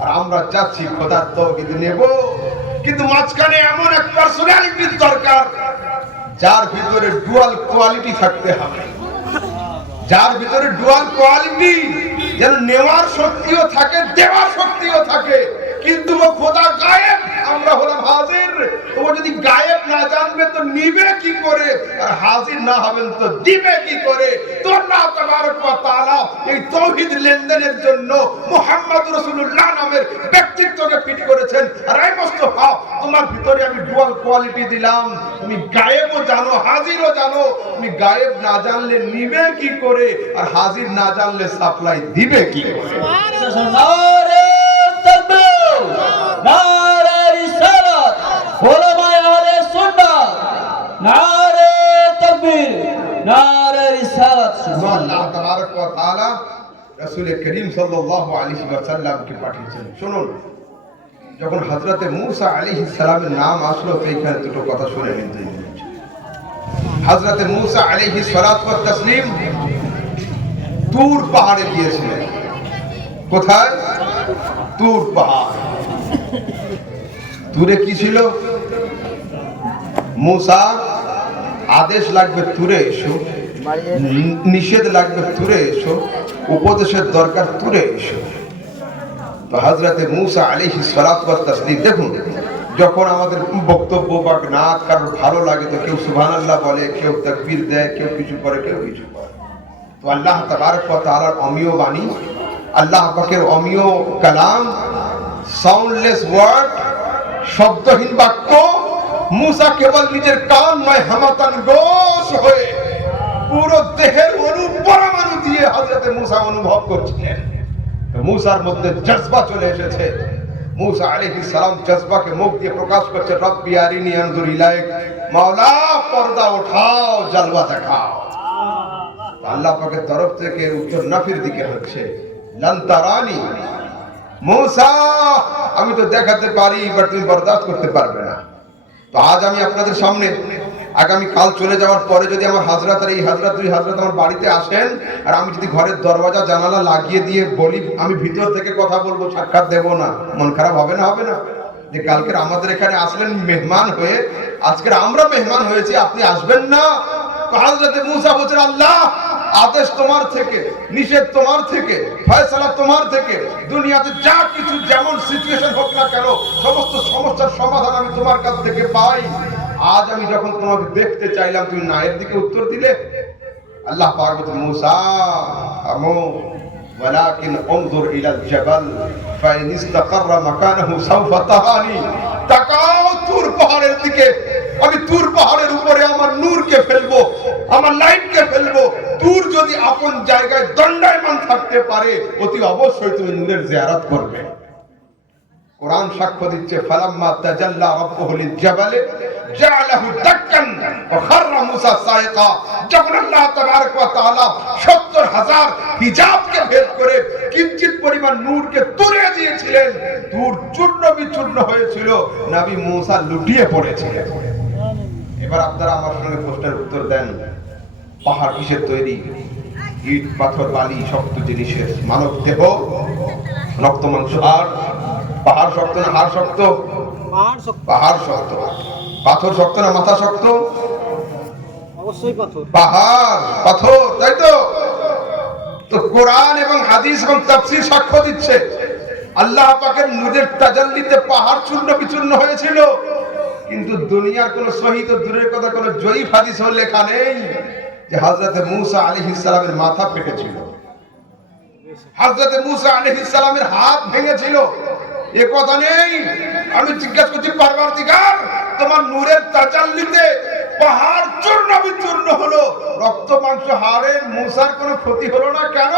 আর আমরা চাচ্ছি খোদার তাওহীদ নেব। কিন্তু মাঝখানে এমন এক পার্সোনালিটির দরকার যার ভিতরে ডুয়াল কোয়ালিটি থাকতে হবে, যার ভিতরে ডুয়াল কোয়ালিটি, যেন নেওয়ার শক্তিও থাকে দেওয়ার শক্তিও থাকে, কিন্তু ও খোদা গায়েব, আমরা হলাম হাজির। ও যদি গায়েব না জানবে তো নিবে কি করে, আর হাজির না হবেন তো দিবে কি করে? তো আল্লাহ তাবারক ওয়া তাআলা এই তাওহীদ লেনদেনের জন্য মুহাম্মদ রাসূলুল্লাহ নামের ব্যক্তিত্বকে ফিট করেছেন। আর এই মুস্তাফা, তোমার ভিতরে আমি ডুয়াল কোয়ালিটি দিলাম, তুমি গায়েবও জানো হাজিরও জানো। তুমি গায়েব না জানলে নিবে কি করে, আর হাজির না জানলে সাপ্লাই দিবে কি করে? নারে তাকবীর, নারে রিসালাত, ওলামায়ে আহলে সুন্নাহ, নারে তাকবীর, নারে রিসালাত। আল্লাহ তাবারক ওয়া তাআলা রাসূল করিম সাল্লাল্লাহু আলাইহি ওয়াসাল্লামকে পাঠিয়েছেন। শুনুন, যখন হযরতে মূসা আলাইহিস সালামের নাম আসলো, তো এখানে দুটো কথা শুনে নিন। হযরতে মূসা আলাইহিস সালাতু ওয়াত তাসলিম তুর পাহাড়ে গিয়েছিলেন। কোথায়? তুর পাহাড়। তুরে কি ছিল? মূসা আদেশ লাগবে তুরে এসো, নিষেধ লাগবে তুরে এসো, উপদেশের দরকার তুরে এসো। তো হযরতে মূসা আলাইহিস সালাতু ওয়াত তাসলিম, দেখুন, যখন আমাদের বক্তব্য বা নাত কারোর ভালো লাগে তো কেউ সুবহানাল্লাহ বলে, কেউ তাকবীর দেয়, কেউ কিছু করে, কেউ কিছু করে। তো আল্লাহ তাবারক ওয়া তাআলার অমিয় বাণী, আল্লাহ পাকের অমিয় কালাম, সাউন্ডলেস ওয়ার্ড, শব্দহীন বাক্য, মূসা কেবল নিজের কান নয় হামাতান গোশ হয়ে পুরো দেহের অণু পরমাণু দিয়ে হযরতে মূসা অনুভব করছিলেন। মূসার মধ্যে জজবা চলে এসেছে। মূসা আলাইহিস সালাম জজবাকে মুখ দিয়ে প্রকাশ করছে, রব্বি আরিনি আনজুর ইলাইক, মাওলা পর্দা উঠাও, জলওয়া দেখাও। আল্লাহ পাকের তরফ থেকে উত্তর নাফির দিকে হচ্ছে, লান তারানি, মূসা আমি তো দেখাতে পারি, বাট তুমি বরদাস্ত করতে পারবে না। তো আজ আমি আপনাদের সামনে, আগামী কাল চলে যাওয়ার পরে যদি আমার হাজরাত আর এই হাজরাত দুই হাজরাত আমার বাড়িতে আসেন, আর আমি যদি ঘরের দরওয়াজা জানালা লাগিয়ে দিয়ে বলি আমি ভিতর থেকে কথা বলবো, সাক্ষাৎ দেব না, মন খারাপ হবে না? হবে না? যে কালকের আমাদের এখানে আসলেন মেহমান হয়ে, আজকের আমরা মেহমান হয়েছি, আপনি আসবেন না? হযরতে মূসা বলছেন, আল্লাহ আদেশ তোমার থেকে, নিষেধ তোমার থেকে, ফয়সালা তোমার থেকে, দুনিয়াতে যা কিছু যেমন সিচুয়েশন হোক না কেন সমস্ত সমস্যার সমাধান আমি তোমার কাছ থেকে পাই। আজ আমি যখন তোমাকে দেখতে চাইলাম তুমি না এর দিকে উত্তর দিলে। আল্লাহ পাক বলেন, মূসা আমো ওয়ালাকিন উনজুর ইলাল জাবাল ফাইন ইসতাকাররা মাকানাহু সাওফা তারানি, তাকাও তুর পাহাড়ের দিকে, আমি তুর পাহাড়ের উপরে আমার নূরকে ফেলবো, আমার লাইটকে ফেলবো। তুর যদি আপন জায়গায় দণ্ডায়মান থাকতে পারে, অতি অবশ্যই তুমি নূরের জিয়ারত করবে। কোরআন সাক্ষ্য দিচ্ছে, ফালাম্মা তাজাল্লা রাব্বুহু লিল জাবালে জাআলাহু দাক্কান ওয়া খাররা মূসা সাইকা, যখন আল্লাহ তাবারক ওয়া তাআলা ৭০,০০০ হিজাবকে ভেদ করে কিঞ্চিত পরিমাণ নূরকে তুলে দিয়েছিলেন, তুর চূর্ণ বিচূর্ণ হয়েছিল, নবী মূসা লুটিয়ে পড়েছিলেন। এবার আপনারা আমার সঙ্গে প্রশ্নের উত্তর দেন, পাহাড় কিসের তৈরি? ইট পাথর বালি শক্ত জিনিসের। মানব দেহ রক্ত মাংস হাড়। পাহাড় শক্ত না হাড় শক্ত? পাহাড় শক্ত। পাথর শক্ত না মাথা শক্ত? অবশ্যই পাথর। পাহাড় পাথর, তাই তো? তো কোরআন এবং হাদিস এবং তাফসীর সাক্ষ্য দিচ্ছে, আল্লাহ পাকের নূরের তাজাল্লিতে পাহাড় চূর্ণ বিচূর্ণ হয়েছিল। কিন্তু দুনিয়ার কোন সহিহ তো দূরের কথা, কোন জয়ীফ হাদিসও লেখা নেই যে হযরতে মূসা আলাইহিস সালামের মাথা ফেটেছিল, হযরতে মূসা আলাইহিস সালামের হাত ভেঙেছিল, এ কথা নেই। আমি জিজ্ঞাসা করছি, পারওয়ারদিগার তোমার নূরের তাজাল্লিতে পাহাড় চূর্ণ বিচূর্ণ হলো, রক্ত মাংস হাড়ের মূসার কোনো ক্ষতি হলো না কেন?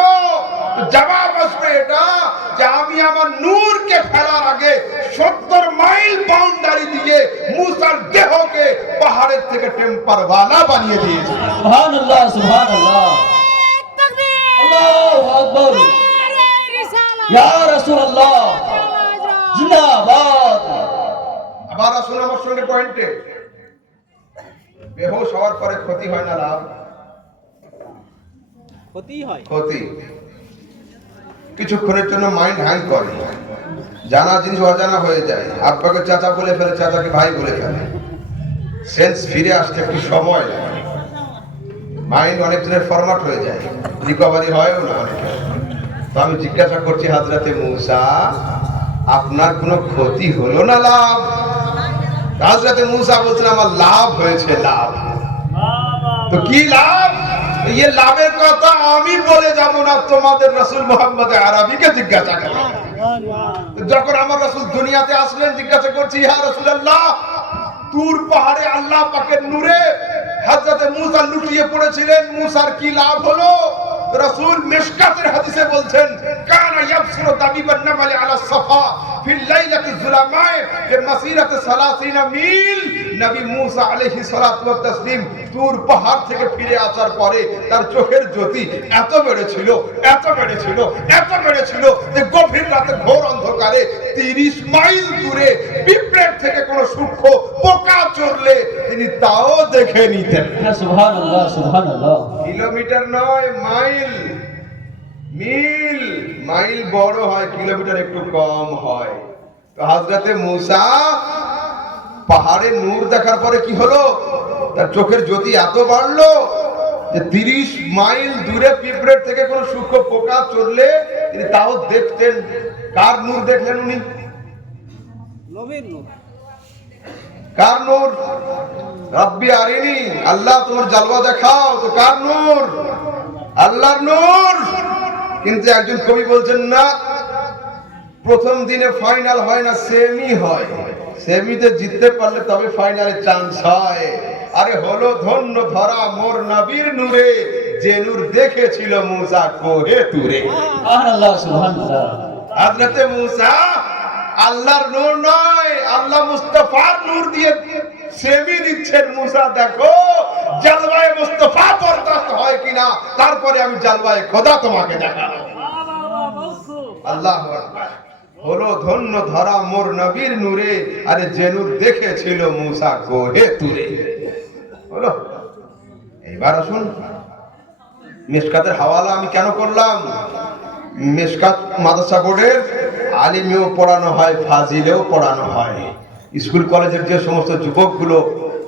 জবাব আসবে এটা যে আমি আমার নূরকে ফেলার আগে ৭০ মাইল বাউন্ডারি দিয়ে মূসার দেহকে পাহাড়ের থেকে টেম্পারওয়ালা বানিয়ে দিয়েছে। সুবহানাল্লাহ, সুবহানাল্লাহ, আল্লাহু আকবার, ইয়া রাসূলুল্লাহ জিন্দাবাদ। আবার আসুন আমার সঙ্গে পয়েন্টে, বেহুশ হওয়ার পরে ক্ষতি হয় না লাভ? ক্ষতি হয়। ক্ষতি কিছুক্ষণের জন্য মাইন্ড হ্যাং করে, জানা জিনিস অজানা হয়ে যায়, আব্বাকে চাচা বলে ফেলে, চাচাকে ভাই বলে ফেলে, সেন্স ফিরে আসতে একটু সময় লাগে, মাইন্ড অনেক দিনের ফরম্যাট হয়ে যায়, রিকভারি হয়ও না অনেকে। তো আমি জিজ্ঞাসা করছি হযরতে মূসা, আপনার কোনো ক্ষতি হলো না লাভ? হযরতে মূসা বলছেন আমার লাভ হয়েছে, লাভ। তো কি লাভ? এই লাভের কথা আমি বলে যাব না, তোমাদের রাসূল মুহাম্মদ আরবিকে জিজ্ঞাসা করো। যখন আমার রাসূল দুনিয়াতে আসলেন জিজ্ঞাসা করছি, ইয়া রাসূলুল্লাহ, তুর পাহাড়ে আল্লাহ পাকের নূরে হযরতে মূসা লুটিয়ে পড়েছিলেন, মূসার কি লাভ হলো? রাসূল মিশকাতের হাদিসে বলছেন, কানা ইয়াবসুরু তাবিবান নামালি আলা সাফা ফিল লাইলাতি যুলামায়ে বিমাসিরাতি 30 মিল। নবী মূসা আলাইহিস সালাতু ওয়াত তাসলিম তুর পাহাড় থেকে ফিরে আসার পরে তার চোখের জ্যোতি এত বেড়েছিল, এত বেড়েছিল, এত বেড়েছিল যে গভীর রাতে ঘোর অন্ধকারে 30 মাইল দূরে পিঁপড়ের থেকে কোনো সূক্ষ্ম পোকা চড়লে তিনি তাও দেখে নিতেন। সুবহানাল্লাহ, সুবহানাল্লাহ। কিলোমিটার নয়, মাইল। মিল, মাইল বড় হয়, কিলোমিটার একটু কম হয়। তো হযরতে মূসা পাহাড়ে নূর দেখার পরে কি হলো? তার চোখের জ্যোতি এত বাড়লো যে 30 মাইল দূরে পিঁপড়ের থেকে কোনো সূক্ষ্ম পোকা চড়লে তিনি তাও দেখতেন। কার নূর দেখলেন উনি? নবীর নূর। কার নূর? রব্বি আরিনি, আল্লাহ তোমার জালওয়া দেখাও। তো কার নূর? আল্লাহর নূর। কিন্তু একজন কবি বলছেন না, প্রথম দিনে ফাইনাল হয় না, সেমি হয়। সেমিতে জিততে পারলে তবে ফাইনালে চান্স হয়। আরে হলো ধন্য ধরা মোর নবীর নূরে, যে নূর দেখেছিল মূসা কোহে তুরে। সুবহানাল্লাহ, সুবহানাল্লাহ। হযরতে মূসা আল্লাহর নূর নয়, আল্লাহ মুস্তাফার নূর দিয়ে সেমি দিচ্ছেন। মূসা দেখো জালওয়ায়ে মুস্তাফা বরদাস্ত হয় কিনা, তারপরে আমি জালওয়ায়ে খোদা তোমাকে দেখাবো। আল্লাহু আকবার। হলো ধন্য ধরা মোর নবীর নূরে, আরে যে নূর দেখেছিল মূসা কোহে তুরে। হলো। এইবার আসুন, মিশকাতের হাওয়ালা আমি কেন করলাম? মিশকাত মাদ্রাসা বোর্ডের আলিমেও পড়ানো হয়, ফাজিলেও পড়ানো হয়। স্কুল কলেজের যে সমস্ত যুবকগুলো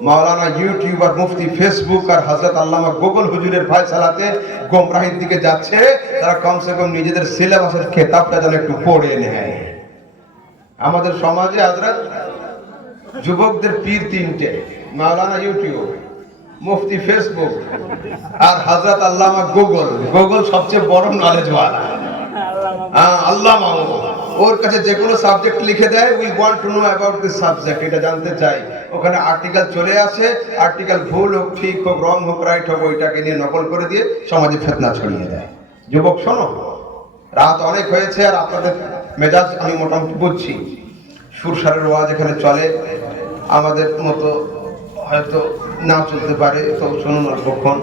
মাওলানা, ইউটিউবার, মুফতি, ফেসবুক আর হযরত আল্লামা গোগল হুজুরের ফায়সালাতে গোমরাহির দিকে যাচ্ছে, তারা কমসে কম নিজেদের সিলেবাসের খেতাবটা যেন একটু পড়ে নেয়। আমাদের সমাজে হযরত যুবকদের পীর তিনটে: মাওলানা ইউটিউব, মুফতি ফেসবুক, আর হযরত আল্লামা গোগল। গোগল সবচেয়ে বড় নলেজওয়ালা। আল্লামা ওর কাছে যে কোনো সাবজেক্ট লিখে দেয়, we want to know about this subject, এটা জানতে চাই। ওখানে আর্টিকেল চলে আসে, আর্টিকেল ভুল হোক, ঠিক হোক, রং হোক, রাইট হোক, ওইটাকে নিয়ে নকল করে দিয়ে সমাজে ফিতনা ছড়িয়ে দেয়। যুবক শোনো, রাত অনেক হয়েছে আর আপনাদের মেজাজ আমি মোটামুটি বুঝছি। সুরসারের ওয়াজ এখানে চলে, আমাদের মতো হয়তো না চলতে পারে, তো শুনুন অল্পক্ষণ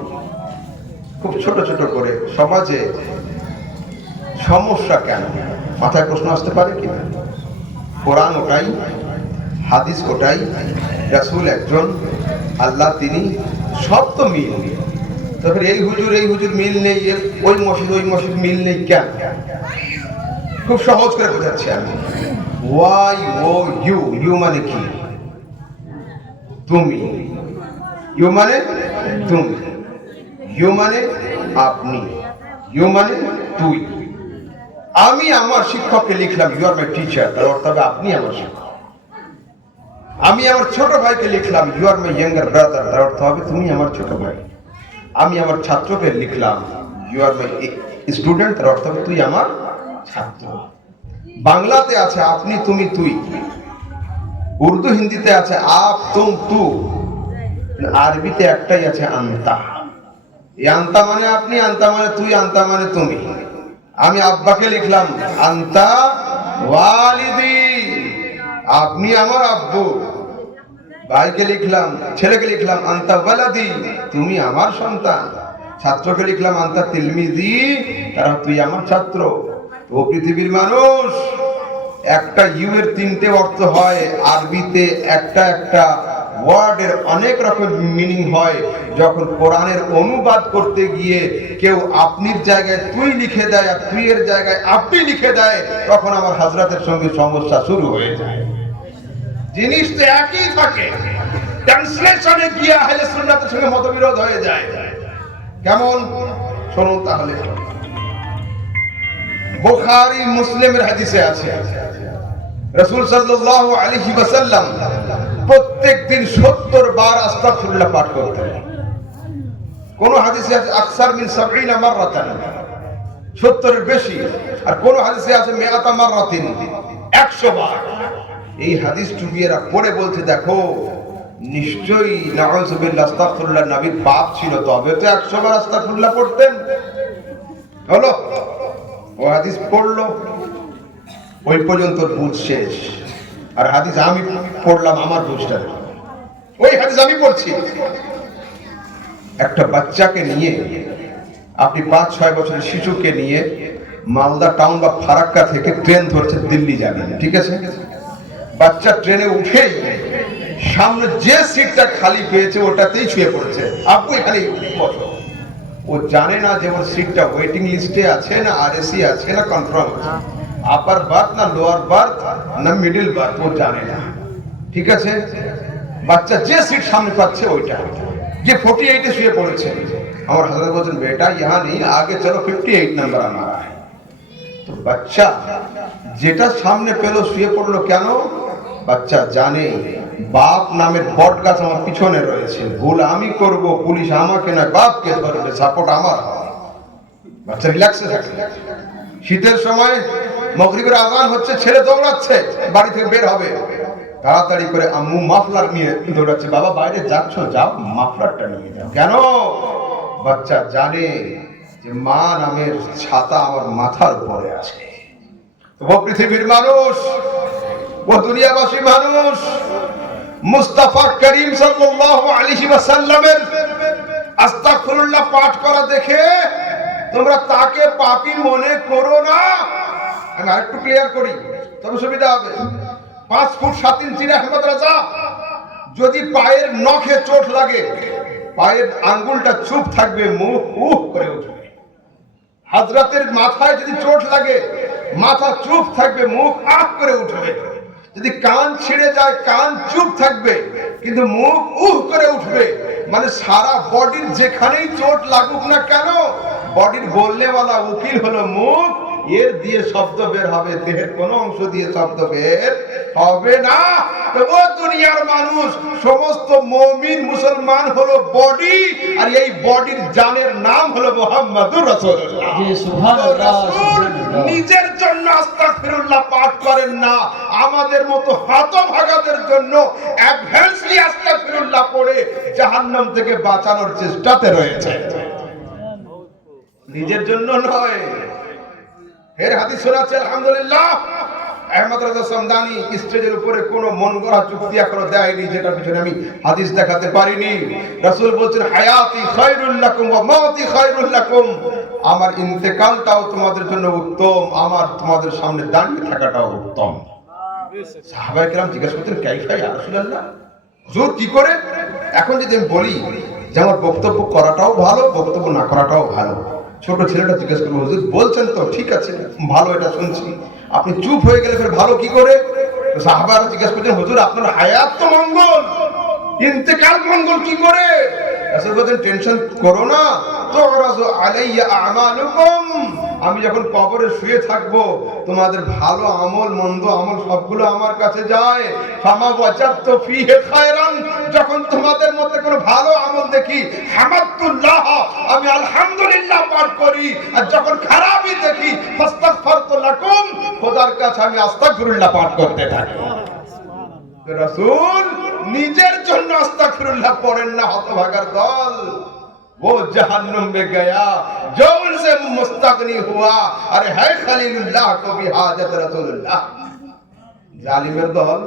খুব ছোট ছোট করে। সমাজে সমস্যা কেন? মাথায় প্রশ্ন আসতে পারে কি না? কোরআন ওটাই, হাদিস ওটাই, রাসূল একজন, আল্লাহ তিনি, সব তো মিল। তবে এই হুজুর মিল নেই, ওই মসজিদ মিল নেই কেন? খুব সহজ করে বোঝাচ্ছি আমি। ওয়াই ও ইউ, ইউ মানে কি? তুমি। ইউ মানে তুমি, ইউ মানে আপনি, ইউ মানে তুই। আমি আমার শিক্ষককে লিখলাম ইউ আর মাই টিচার, তার অর্থ হবে আপনি আমার শিক্ষক। আমি আমার ছোট ভাইকে লিখলাম you are my younger brother, তার অর্থ হবে তুমি আমার ছোট ভাই। আমি আমার ছাত্রকে লিখলাম ইউ আর মাই স্টুডেন্ট, তার অর্থ হবে তুই আমার ছাত্র। বাংলাতে আছে আপনি, তুমি, তুই। উর্দু হিন্দিতে আছে আপ, তুম, তু। আরবিতে একটাই আছে আন্তা। এই আন্তা মানে আপনি, আন্তা মানে তুই, আন্তা মানে তুমি। আমি আব্বাকে লিখলাম আন্তা ওয়ালিদি, আপনি আমার আব্বু। ভাইকে লিখলাম, ছেলেকে লিখলাম আন্তা ওয়ালাদি, তুমি আমার সন্তান। ছাত্রকে লিখলাম আন্তা তিলমিজি, তারা তুই আমার ছাত্র। তো পৃথিবীর মানুষ, একটা ইউ এর তিনটে অর্থ হয়। আরবিতে একটা একটা ওয়ার্ডের অনেক রকম মিনিং হয়। যখন কোরআনের অনুবাদ করতে গিয়ে কেউ আপনির জায়গায় তুই লিখে দেয় আর তুই এর জায়গায় আপনি লিখে দেয়, তখন আমার হযরতের সঙ্গে সমস্যা শুরু হয়ে যায়। জিনিস তো একই থাকে, ট্রান্সলেশনে গিয়ে আহলে সুন্নাতের সঙ্গে মতবিরোধ হয়ে যায়। কেমন শুনুন তাহলে। বুখারী মুসলিমের হাদিসে আছে রাসূল সাল্লাল্লাহু আলাইহি ওয়াসাল্লাম প্রত্যেকদিন 70 বার আস্তাগফিরুল্লাহ পাঠ করতেন। কোন হাদিসে আছে আকসার মিন 70 মাররাতান, 70 এর বেশি, আর কোন হাদিসে আছে মিআতা মাররাতিন, 100 বার। এই হাদিস টুকিয়েরা পড়ে বলছে দেখো নিশ্চয়ই নাউযুবিল্লাহ আস্তাগফিরুল্লাহ নবীর বাপ ছিল, তবে তো 100 বার আস্তাগফিরুল্লাহ পড়তেন। হলো ও হাদিস পড়লো, ওই পর্যন্ত বুঝ শেষ। আর হাদিস আমি পড়লাম, আমার বুঝটা ওই হাদিস আমি পড়ছি। একটা বাচ্চাকে নিয়ে আপনি 5-6 বছরের শিশুকে নিয়ে মালদা টাউন বা ফারাক্কা থেকে ট্রেন ধরছে দিল্লি যাবেন, ঠিক আছে? বাচ্চা ট্রেনে উঠেই সামনে যে সিটটা খালি পেয়েছে ওটাতেই শুয়ে পড়েছে, আপু এখানে বসো। ও জানে না যে ওর সিটটা ওয়েটিং লিস্টে আছে না আরএসি আছে না কনফার্ম আছে, আপার বার্থ না লোয়ার বার্থ না মিডল বার্থ, ও জানে না, ঠিক আছে? বাচ্চা যে সিট সামনে পাচ্ছে ওইটা, যে 48 শুয়ে পড়েছে। আমার হযরত বলেন বেটা यहाँ नहीं आगे चलो 58 নাম্বার আনা है। তো বাচ্চা যেটা সামনে পেলো শুয়ে পড়লো কেন? বাচ্চা জানে বাপ নামের বট গাছ আমার পিছনে রয়েছে, ভুল আমি করব, পুলিশ আমাকে না বাপকে ধরবে, সাপোর্ট আমার হবে। বাচ্চা রিল্যাক্সে থাকে। শীতের সময় মাগরিবের আযান হচ্ছে, ছেলে দৌড়াচ্ছে বাড়ি থেকে বের হবে, তাড়াতাড়ি করে আম্মু মাফলার নিয়ে দৌড়াচ্ছে, বাবা বাইরে যাচ্ছ যাও মাফলারটা নিয়ে যাও। কেন? বাচ্চা জানে যে মা নামের ছাতা আমার মাথার উপরে আছে। ও পৃথিবীর মানুষ, ও দুনিয়াবাসী মানুষ, মুস্তাফা করিম সাল্লাল্লাহু আলাইহি ওয়াসাল্লামের আস্তাগফিরুল্লাহ পাঠ করা দেখে তোমরা তাকে পাপী মনে করো না। আমি আরেকটু ক্লিয়ার করি তবে সুবিধা হবে। 5 ফুট 7 ইঞ্চি আহমদ রাজা যদি পায়ের নখে চোট লাগে, পায়ের আঙ্গুলটা চুপ থাকবে, মুখ উহ করে উঠবে। হযরতের মাথায় যদি চোট লাগে, মাথা চুপ থাকবে, মুখ আহ করে উঠবে। যদি কান ছিঁড়ে যায়, কান চুপ থাকবে কিন্তু মুখ উহ করে উঠবে। মানে সারা বডির যেখানেই চোট লাগুক না কেন, বডির বললেওয়ালা উকিল হলো মুখ, এর দিয়ে শব্দ বের হবে, দেহের কোন অংশ দিয়ে শব্দ বের হবে না। তো ও দুনিয়ার মানুষ, সমস্ত মুমিন মুসলমান হলো বডি, আর এই বডির জানের নাম হলো মুহাম্মাদুর রাসূলুল্লাহ। জি সুবহানাল্লাহ, সুবহানাল্লাহ। নিজের জন্য আস্তাগফিরুল্লাহ পাঠ করেন না, আমাদের মতো হতভাগাদের জন্য অ্যাডভান্সলি আস্তাগফিরুল্লাহ পড়ে জাহান্নাম থেকে বাঁচানোর চেষ্টাতে রয়েছে, নিজের জন্য নয়। এর হাদিস শোনাচ্ছে আলহামদুলিল্লাহ। আহমদ রাজা সামদানি স্টেজের উপরে কোনো মন গড়া চুক্তি এখনো দেয়নি যেটা পিছনে আমি হাদিস দেখাতে পারিনি। রাসূল বলছেন হায়াতি খায়রুল লাকুম ওয়া মাউতি খায়রুল লাকুম, আমার ইন্তেকালটাও তোমাদের জন্য উত্তম, আমার তোমাদের সামনে দাঁড়িয়ে থাকাটাও উত্তম। সাহাবায়ে কেরাম জিজ্ঞাসা করতেন কাইফা ইয়া রাসূলুল্লাহ, হুজুর কি করে? এখন যদি আমি বলি যে আমার বক্তব্য করাটাও ভালো, বক্তব্য না করাটাও ভালো, ছোট ছেলেটা জিজ্ঞেস করবো হুজুর বলছেন তো ঠিক আছে ভালো, এটা শুনছি, আপনি চুপ হয়ে গেলে ফের ভালো কি করে? সাহাবারা জিজ্ঞেস করছেন হুজুর আপনার হায়াত তো মঙ্গল, ইন্তেকাল মঙ্গল কি করে? রাসূল বলেন টেনশন করো না, তুরাজু আলাইয়া আমালুকুম, আমি যখন কবরে শুয়ে থাকবো তোমাদের ভালো আমল মন্দ আমল সবগুলো আমার কাছে যায়। ফামা ওয়াজাদতু ফীহি খায়রান, যখন তোমাদের মধ্যে কোনো ভালো আমল দেখি হামাদুল্লাহ, আমি আলহামদুলিল্লাহ পাঠ করি, আর যখন খারাপই দেখি ফাস্তাগফারতু লাকুম, খোদার কাছে আমি আস্তাগফিরুল্লাহ পাঠ করতে থাকি। রাসূল নিজের জন্য আস্তাগফিরুল্লাহ পড়েন না, হতভাগার দল। वो जहन्नुम में गया जो उनसे मुस्तगनी हुआ, अरे है खलीलुल्लाह को भी हाजत रसूलुल्लाह। জালিমের দল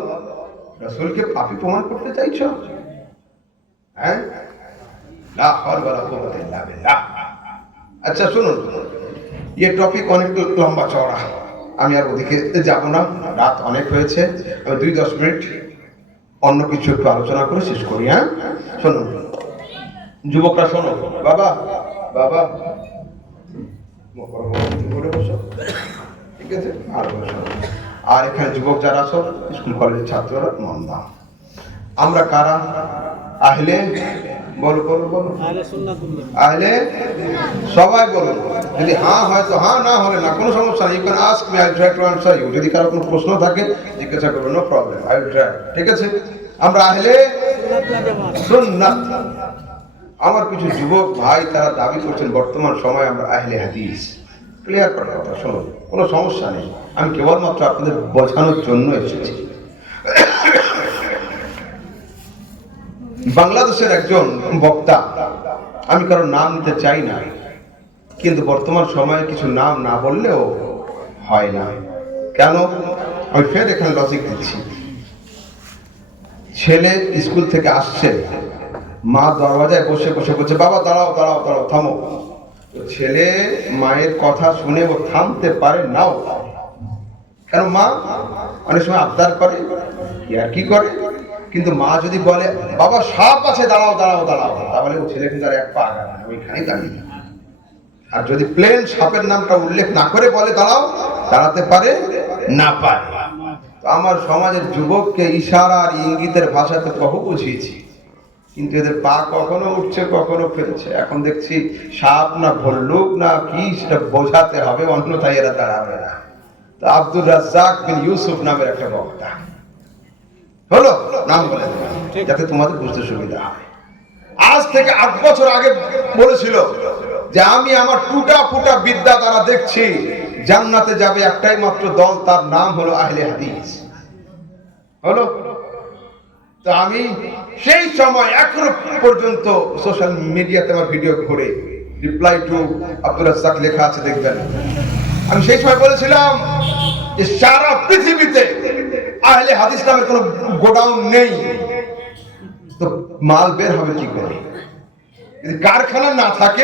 রাসূলকে পাপী প্রমাণ করতে চাইছো? হ্যাঁ, লা হাওলা ওয়ালা কুওয়াতা ইল্লা বিল্লাহ। আচ্ছা শুনুন, এই টপিক অনেক লম্বা চওড়া, আমি আর ওদিকে যাব না, রাত অনেক হয়েছে। আমি 2-10 মিনিট অন্য কিছু একটু আলোচনা করে শেষ করি। হ্যাঁ শুনুন যুবকরা, শোনো বাবা, বাবা বসো, ঠিক আছে? আর বসো। আর এখানে যুবক যারা আছো, স্কুল কলেজের ছাত্ররা, মন দাও। আমরা কারা? আহলে, বলো বলো বলো, আহলে সুন্নাতুল্লাহ। আহলে, সবাই বলুন। যদি হ্যাঁ হয় তো হ্যাঁ, না হলে না, কোনো সমস্যা নেই। You can ask me, I will try to answer you. যদি কারো কোনো প্রশ্ন থাকে জিজ্ঞাসা করবেন, no problem, I will try. ঠিক আছে? আমরা আহলে সুন্নাত। আমার কিছু যুবক ভাই তারা দাবি করছেন বর্তমান সময় আমরা আহলে হাদিস। ক্লিয়ার করার কথা, শোনো, কোনো সমস্যা নেই। আমি কেবলমাত্র আপনাদের বোঝানোর জন্য এসেছি। বাংলাদেশের একজন বক্তা, আমি কারো নাম নিতে চাই না, কিন্তু বর্তমান সময়ে কিছু নাম না বললেও হয় না। কেন? আমি ফের এখানে লজিক দিচ্ছি। ছেলে স্কুল থেকে আসছে, মা দরওয়াজায় বসে বসে বলছে, বাবা দাঁড়াও দাঁড়াও দাঁড়াও, থামো। তো ছেলে মায়ের কথা শুনে ও থামতে পারে নাও। কেন? মা অনেক সময় আবদার করে, আর কি করে, কিন্তু মা যদি বলে বাবা সাপ আছে, দাঁড়াও দাঁড়াও দাঁড়াও, তাহলে ও ছেলে কিন্তু আর এক পা আগায় না, ওইখানেই দাঁড়িয়ে। আর যদি প্লেন সাপের নামটা উল্লেখ না করে বলে দাঁড়াও, দাঁড়াতে পারে না পারে। তো আমার সমাজের যুবককে ইশারা আর ইঙ্গিতের ভাষাতে বহু বুঝিয়েছি, কিন্তু এদের পা কখনো উঠছে কখনো ফেলছে। এখন দেখছি সাপ না ভল্লুক না কি সেটা বোঝাতে হবে, অন্যথায় এরা দাঁড়াবে না। তো আব্দুর রাজ্জাক বিন ইউসুফ নামের একটা বক্তা হলো, নাম বলে দিলাম যাতে তোমাদের বুঝতে সুবিধা হয়। আজ থেকে 8 বছর আগে বলেছিল যে আমি আমার টুটা ফুটা বিদ্যা দ্বারা দেখছি জান্নাতে যাবে একটাই মাত্র দল, তার নাম হলো আহলে হাদিস। হলো? তো আমি সেই সময় এখনো পর্যন্ত সোশ্যাল মিডিয়াতে আমার ভিডিও ঘুরে, রিপ্লাই টু আব্দুর রাজ্জাক লেখা আছে, দেখবেন। আমি সেই সময় বলেছিলাম যে সারা পৃথিবীতে আহলে হাদিস নামের কোনো গোডাউন নেই, তো মাল বের হবে কি করে? যদি কারখানা না থাকে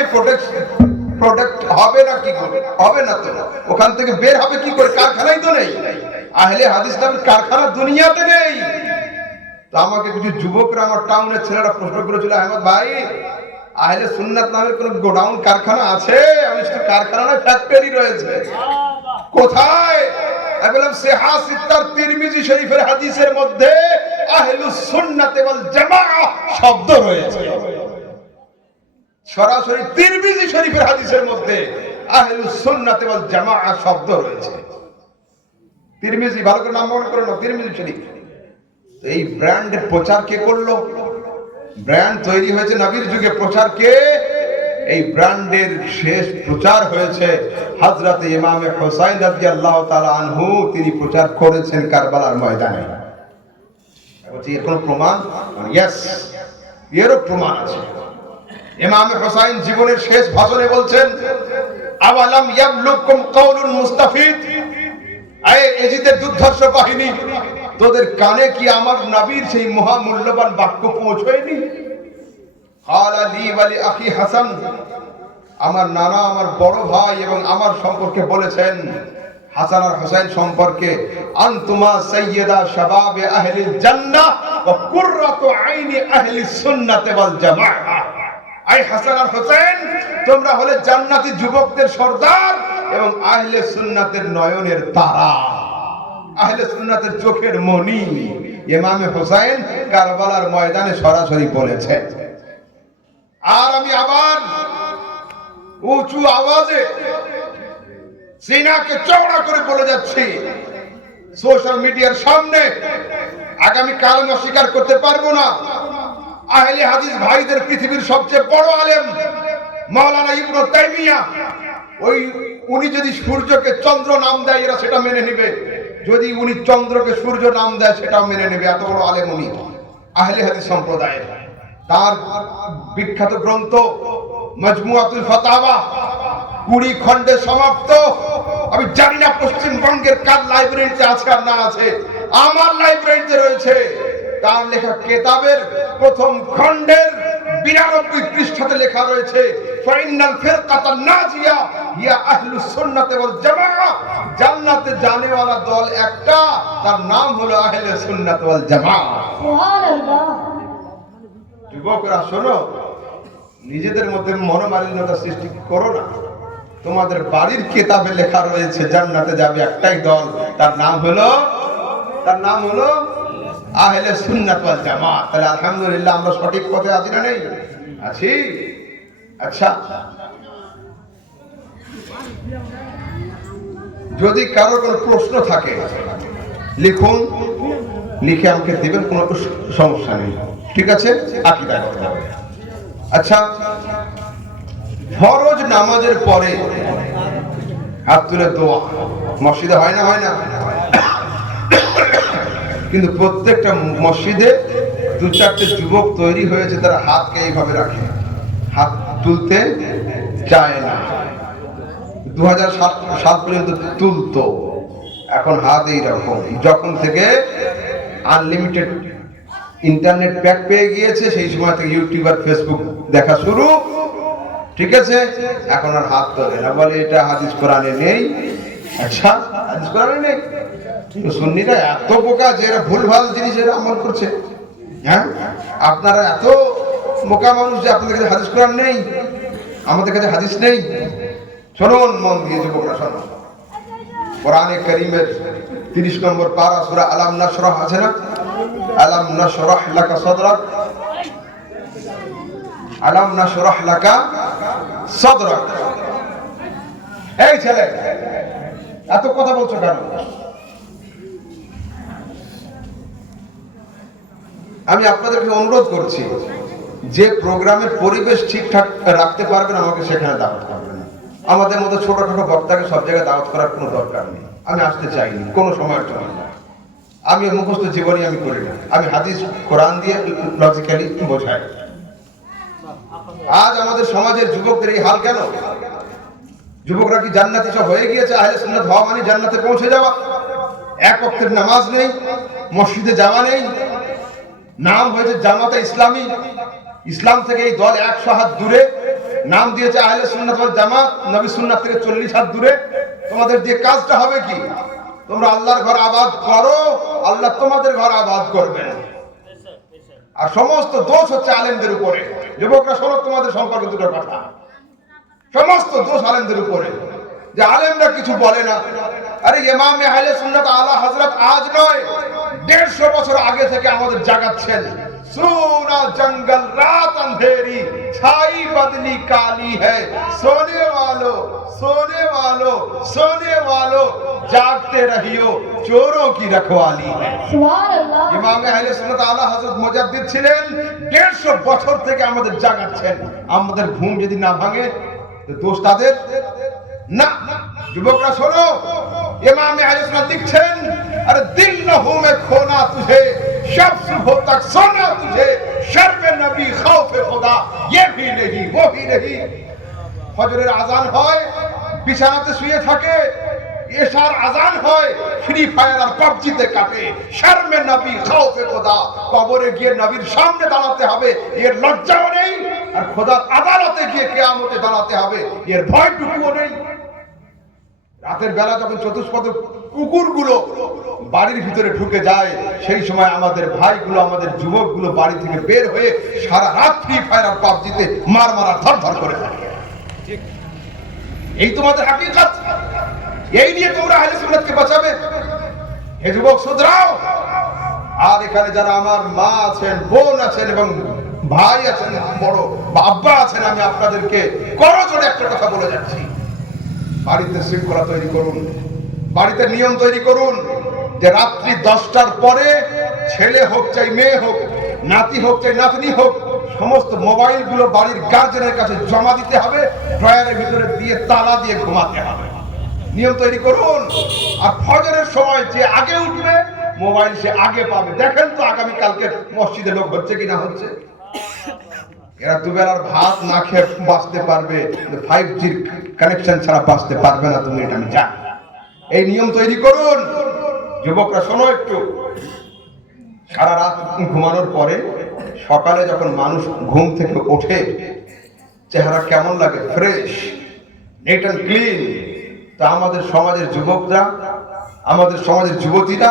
প্রোডাক্ট হবে না কি করে? হবে না তো, ওখান থেকে বের হবে কি করে? কারখানাই তো নেই। আহলে হাদিস নামের কারখানা দুনিয়াতে নেই। তো আমাকে কিছু যুবকরা, আমার টাউনের ছেলেরা প্রশ্ন করেছিল, আহমদ ভাই আহলে সুন্নাত নামের কোন গোডাউন কারখানা আছে? আমি শুধু কারখানা না, ফ্যাক্টরি রয়েছে। কোথায়? আমি বললাম সিহা সিত্তার তিরমিজি শরীফের হাদিসের মধ্যে আহলুস সুন্নাত ওয়াল জামাআহ শব্দ রয়েছে। সরাসরি তিরমিজি শরীফের হাদিসের মধ্যে আহলুস সুন্নাত ওয়াল জামাআহ শব্দ রয়েছে। তিরমিজি, ভালো করে নাম মনে করে নাও, তিরমিজি শরীফ। এই ব্র্যান্ডের প্রচার কে করলো? ব্র্যান্ড তৈরি হয়েছে নবীর যুগে, প্রচার কে? এই ব্র্যান্ডের শেষ প্রচার হয়েছে হযরত ইমাম হুসাইন রাদিয়াল্লাহু তাআলা আনহু, তিনি প্রচার করেছেন কারবালার ময়দানে। বলছি এর কোনো প্রমাণ? ইয়েস, এরও প্রমাণ আছে। ইমাম হুসাইন জীবনের শেষ ভাষণে বলছেন, আওয়ালাম ইয়াবলুকুম কাউলুল মুস্তাফিদ, এই এজিদের দুর্ধর্ষ বাহিনী, তোদের কানে কি আমার নবীর সেই মহামূল্যবান বাক্য পৌঁছয়নি? ক্বালা লি ওয়া লি আখি হাসান, আমার নানা, আমার বড় ভাই এবং আমার সম্পর্কে বলেছেন, হাসান আর হুসাইন সম্পর্কে, আনতুমা সাইয়্যিদা শাবাবে আহলিল জান্নাহ ওয়া কুররাতু আইনি আহলিস সুন্নাত ওয়াল জামাআহ। এই হাসান আর হুসাইন, তোমরা হলে জান্নাতি যুবকদের সর্দার এবং আহলে সুন্নাতের নয়নের তারা, আহলে সুন্নাতের চোখের মণি। ইমাম হুসাইন কারবালার ময়দানে সরাসরি বলেছে। আর আমি আবার উঁচু আওয়াজে সিনাকে চওড়া করে বলে যাচ্ছি সোশ্যাল মিডিয়ার সামনে, আগামী কাল আমি অস্বীকার করতে পারবো না, আহলে হাদিস ভাইদের পৃথিবীর সবচেয়ে বড় আলেম মাওলানা ইবনে তাইমিয়া, উনি যদি সূর্যকে চন্দ্র নাম দেয় এরা সেটা মেনে নেবে, যদি উনি চন্দ্রকে সূর্য নাম দেয় সেটাও মেনে নেবে। এত বড় আলেম উনি, আহলে হাদিস সম্প্রদায়ের। তার বিখ্যাত গ্রন্থ মাজমুআতুল ফাতাওয়া 20 খণ্ডে সমাপ্ত। আমি জানি না পশ্চিমবঙ্গের কার লাইব্রেরিতে আছে আর না আছে, আমার লাইব্রেরিতে রয়েছে। তার লেখা কিতাবের প্রথম খণ্ডের 92 পৃষ্ঠাতে লেখা রয়েছে, ফাইনাল ফিরকাতান নাজিয়া হিয়া আহলুস সুন্নাত ওয়াল জামাআহ, জান্নাতে জানেওয়ালা দল একটা, তার নাম হলো আহলে সুন্নাত ওয়াল জামাআহ। সুবহানাল্লাহ। যুবকরা শোনো, নিজেদের মধ্যে মনোমালিন্যতা সৃষ্টি করো না। তোমাদের বাড়ির কিতাবে লেখা রয়েছে জান্নাতে যাবে একটাই দল, তার নাম হলো আহলে সুন্নাত ওয়াল জামাত। তাহলে আলহামদুলিল্লাহ আমরা সঠিক পথে আছি না নেই? আছি। আচ্ছা, যদি কারো কোনো প্রশ্ন থাকে লিখুন, লিখে আমাকে দিবেন, কোনো সমস্যা নেই, ঠিক আছে? আকীদা কথা হবে। আচ্ছা, ফরজ নামাজের পরে হাত তুলে দোয়া মসজিদে হয় না? হয় না? কিন্তু প্রত্যেকটা মসজিদে 2-4টে যুবক তৈরি হয়েছে, তারা হাতকে এইভাবে রাখে, হাত তুলতে চায় না। 2007 সাল পর্যন্ত তুলতো, এখন হাত এইরকম। যখন থেকে আনলিমিটেড ইন্টারনেট প্যাক পেয়ে গিয়েছে, সেই সময় থেকে ইউটিউব আর ফেসবুক দেখা শুরু, ঠিক আছে? এখন আর হাত তোলে না, বলে এটা হাদিস কোরআনে নেই। আচ্ছা, হাদিস কোরআনে নেই? সুন্নিরা এত বোকা যে এরা ভুলভাল জিনিস এরা আমল করছে। হ্যাঁ, আপনারা এত বোকা মানুষ যে আপনাদের কাছে হাদিস কোরআন নেই, আমাদের কাছে হাদিস নেই। শুনুন মন দিয়ে যুবকরা, শুনুন, কোরআনে কারীমের 30 নম্বর পারা সূরা আলাম নাশরাহ আছে না? আলাম নাশরাহ লাকা সাদরাক, আলাম নাশরাহ লাকা সাদরাক। এই ছেলে, এত কথা বলছো কেন? আমি আপনাদেরকে অনুরোধ করছি, যে প্রোগ্রামের পরিবেশ ঠিকঠাক রাখতে পারবেন আমাকে সেখানে দাওয়াত করবেন। আমাদের মতো ছোটখাটো বক্তাকে সব জায়গায় দাওয়াত করার কোনো দরকার নেই। আমি আসতে চাইনি কোনো সময়ের জন্য। আমি মুখস্থ জীবনী আমি করি না, আমি হাদিস কোরআন দিয়ে লজিক্যালি বোঝাই। আজ আমাদের সমাজের যুবকদের এই হাল কেন? যুবকরা কি জান্নাতি সব হয়ে গিয়েছে? আহলে সুন্নাত হওয়া মানে জান্নাতে পৌঁছে যাওয়া? এক ওয়াক্তের নামাজ নেই, মসজিদে যাওয়া নেই, নাম হয়েছে জামাতে ইসলামী, ইসলাম থেকে এই দল 100 হাত দূরে, নাম দিয়েছে আহলে সুন্নাত ওয়াল জামাত, নবী সুন্নাত থেকে 40 হাত দূরে। তোমাদের দিয়ে কাজটা হবে কি? তোমরা আল্লাহর ঘর আবাদ করো, আল্লাহ তোমাদের ঘর আবাদ করবেন। আর সমস্ত দোষ হচ্ছে আলেমদের উপরে। যুবকরা শোনো, তোমাদের সম্পর্কে দুটো কথা, সমস্ত দোষ আলেমদের উপরে, যে আলেমরা কিছু বলে না। আরে ইমাম আহলে সুন্নাত আলা হযরত আজ নয়, 150 বছর আগে থেকে আমাদের জাগাচ্ছেন। সোনা জঙ্গল রাত अंधेरी छाई बदली काली है, सोने वालों सोने वालों सोने वालों जागते रहियो, चोरों की रखवाली है। सुभान अल्लाह। ইমাম আহলে সুন্নাত আলা হযরত মুজাদ্দিদ ছিলেন, 150 বছর থেকে আমাদের জাগাচ্ছেন। আমাদের ঘুম যদি না ভাঙে তো দোষ তাদের না। যুবকরা শোনো, ইমাম আহলে সুন্নাত লিখছেন, अरे दिल लहू में खोना तुझे, शब सुबह तक सोना तुझे, शर्म नबी खौफ खुदा ये भी नहीं वो भी नहीं। ফজরের আজান হয়, বিছানাতে শুয়ে থাকে, এশার আজান হয়, ফ্রি ফায়ার আর পাবজিতে কাটে। শর্মে নবী খৌফে খোদা, কবরে গিয়ে নবীর সামনে দাঁড়াতে হবে, এর লজ্জাও নেই। আর খোদার আদালতে গিয়ে কিয়ামতে দাঁড়াতে হবে, এর ভয়টুকুও নেই। রাতের বেলা যখন চতুষ্পদ কুকুরগুলো বাড়ির ভিতরে ঢুকে যায়, সেই সময় আমাদের ভাইগুলো, আমাদের যুবকগুলো বাড়ি থেকে বের হয়ে সারা রাত ফ্রি ফায়ার আর পাবজিতে মার ধর করে থাকে। এই তোমাদের হাকিকত, এই নিয়ে তোমরা আহলে সুন্নাতকে বাঁচাবে। হে যুবক, শুধরাও। আর এখানে যারা আমার মা আছেন, বোন আছেন এবং ভাই আছেন, বড় আব্বা আছেন, আমি আপনাদেরকে করজোড়ে একটা কথা বলে যাচ্ছি, বাড়িতে শৃঙ্খলা তৈরি করুন, বাড়িতে নিয়ম তৈরি করুন যে রাত্রি 10টার পরে ছেলে হোক চাই মেয়ে হোক, নাতি হোক চাই নাতনি হোক, সমস্ত মোবাইল গুলো বাড়ির গার্জেনের কাছে জমা দিতে হবে, ড্রয়ারের ভিতরে দিয়ে তালা দিয়ে ঘুমাতে হবে। নিয়ম তৈরি করুন। আর ফজরের সময় যে আগে উঠবে মোবাইল সে আগে পাবে। দেখেন তো আগামী কালকে মসজিদে লোক হচ্ছে কিনা হচ্ছে। এরা দুবেলার ভাত না খেয়ে বাঁচতে পারবে, 5G কানেকশন ছাড়া বাঁচতে পারবে না, তুমি এটা আমি জানি। এই নিয়ম তৈরি করুন। যুবকরা শোনো একটু, সারা রাত ঘুমানোর পরে সকালে যখন মানুষ ঘুম থেকে ওঠে, চেহারা কেমন লাগে? Fresh, neat and clean. তা আমাদের সমাজের যুবকরা, আমাদের সমাজের যুবতীরা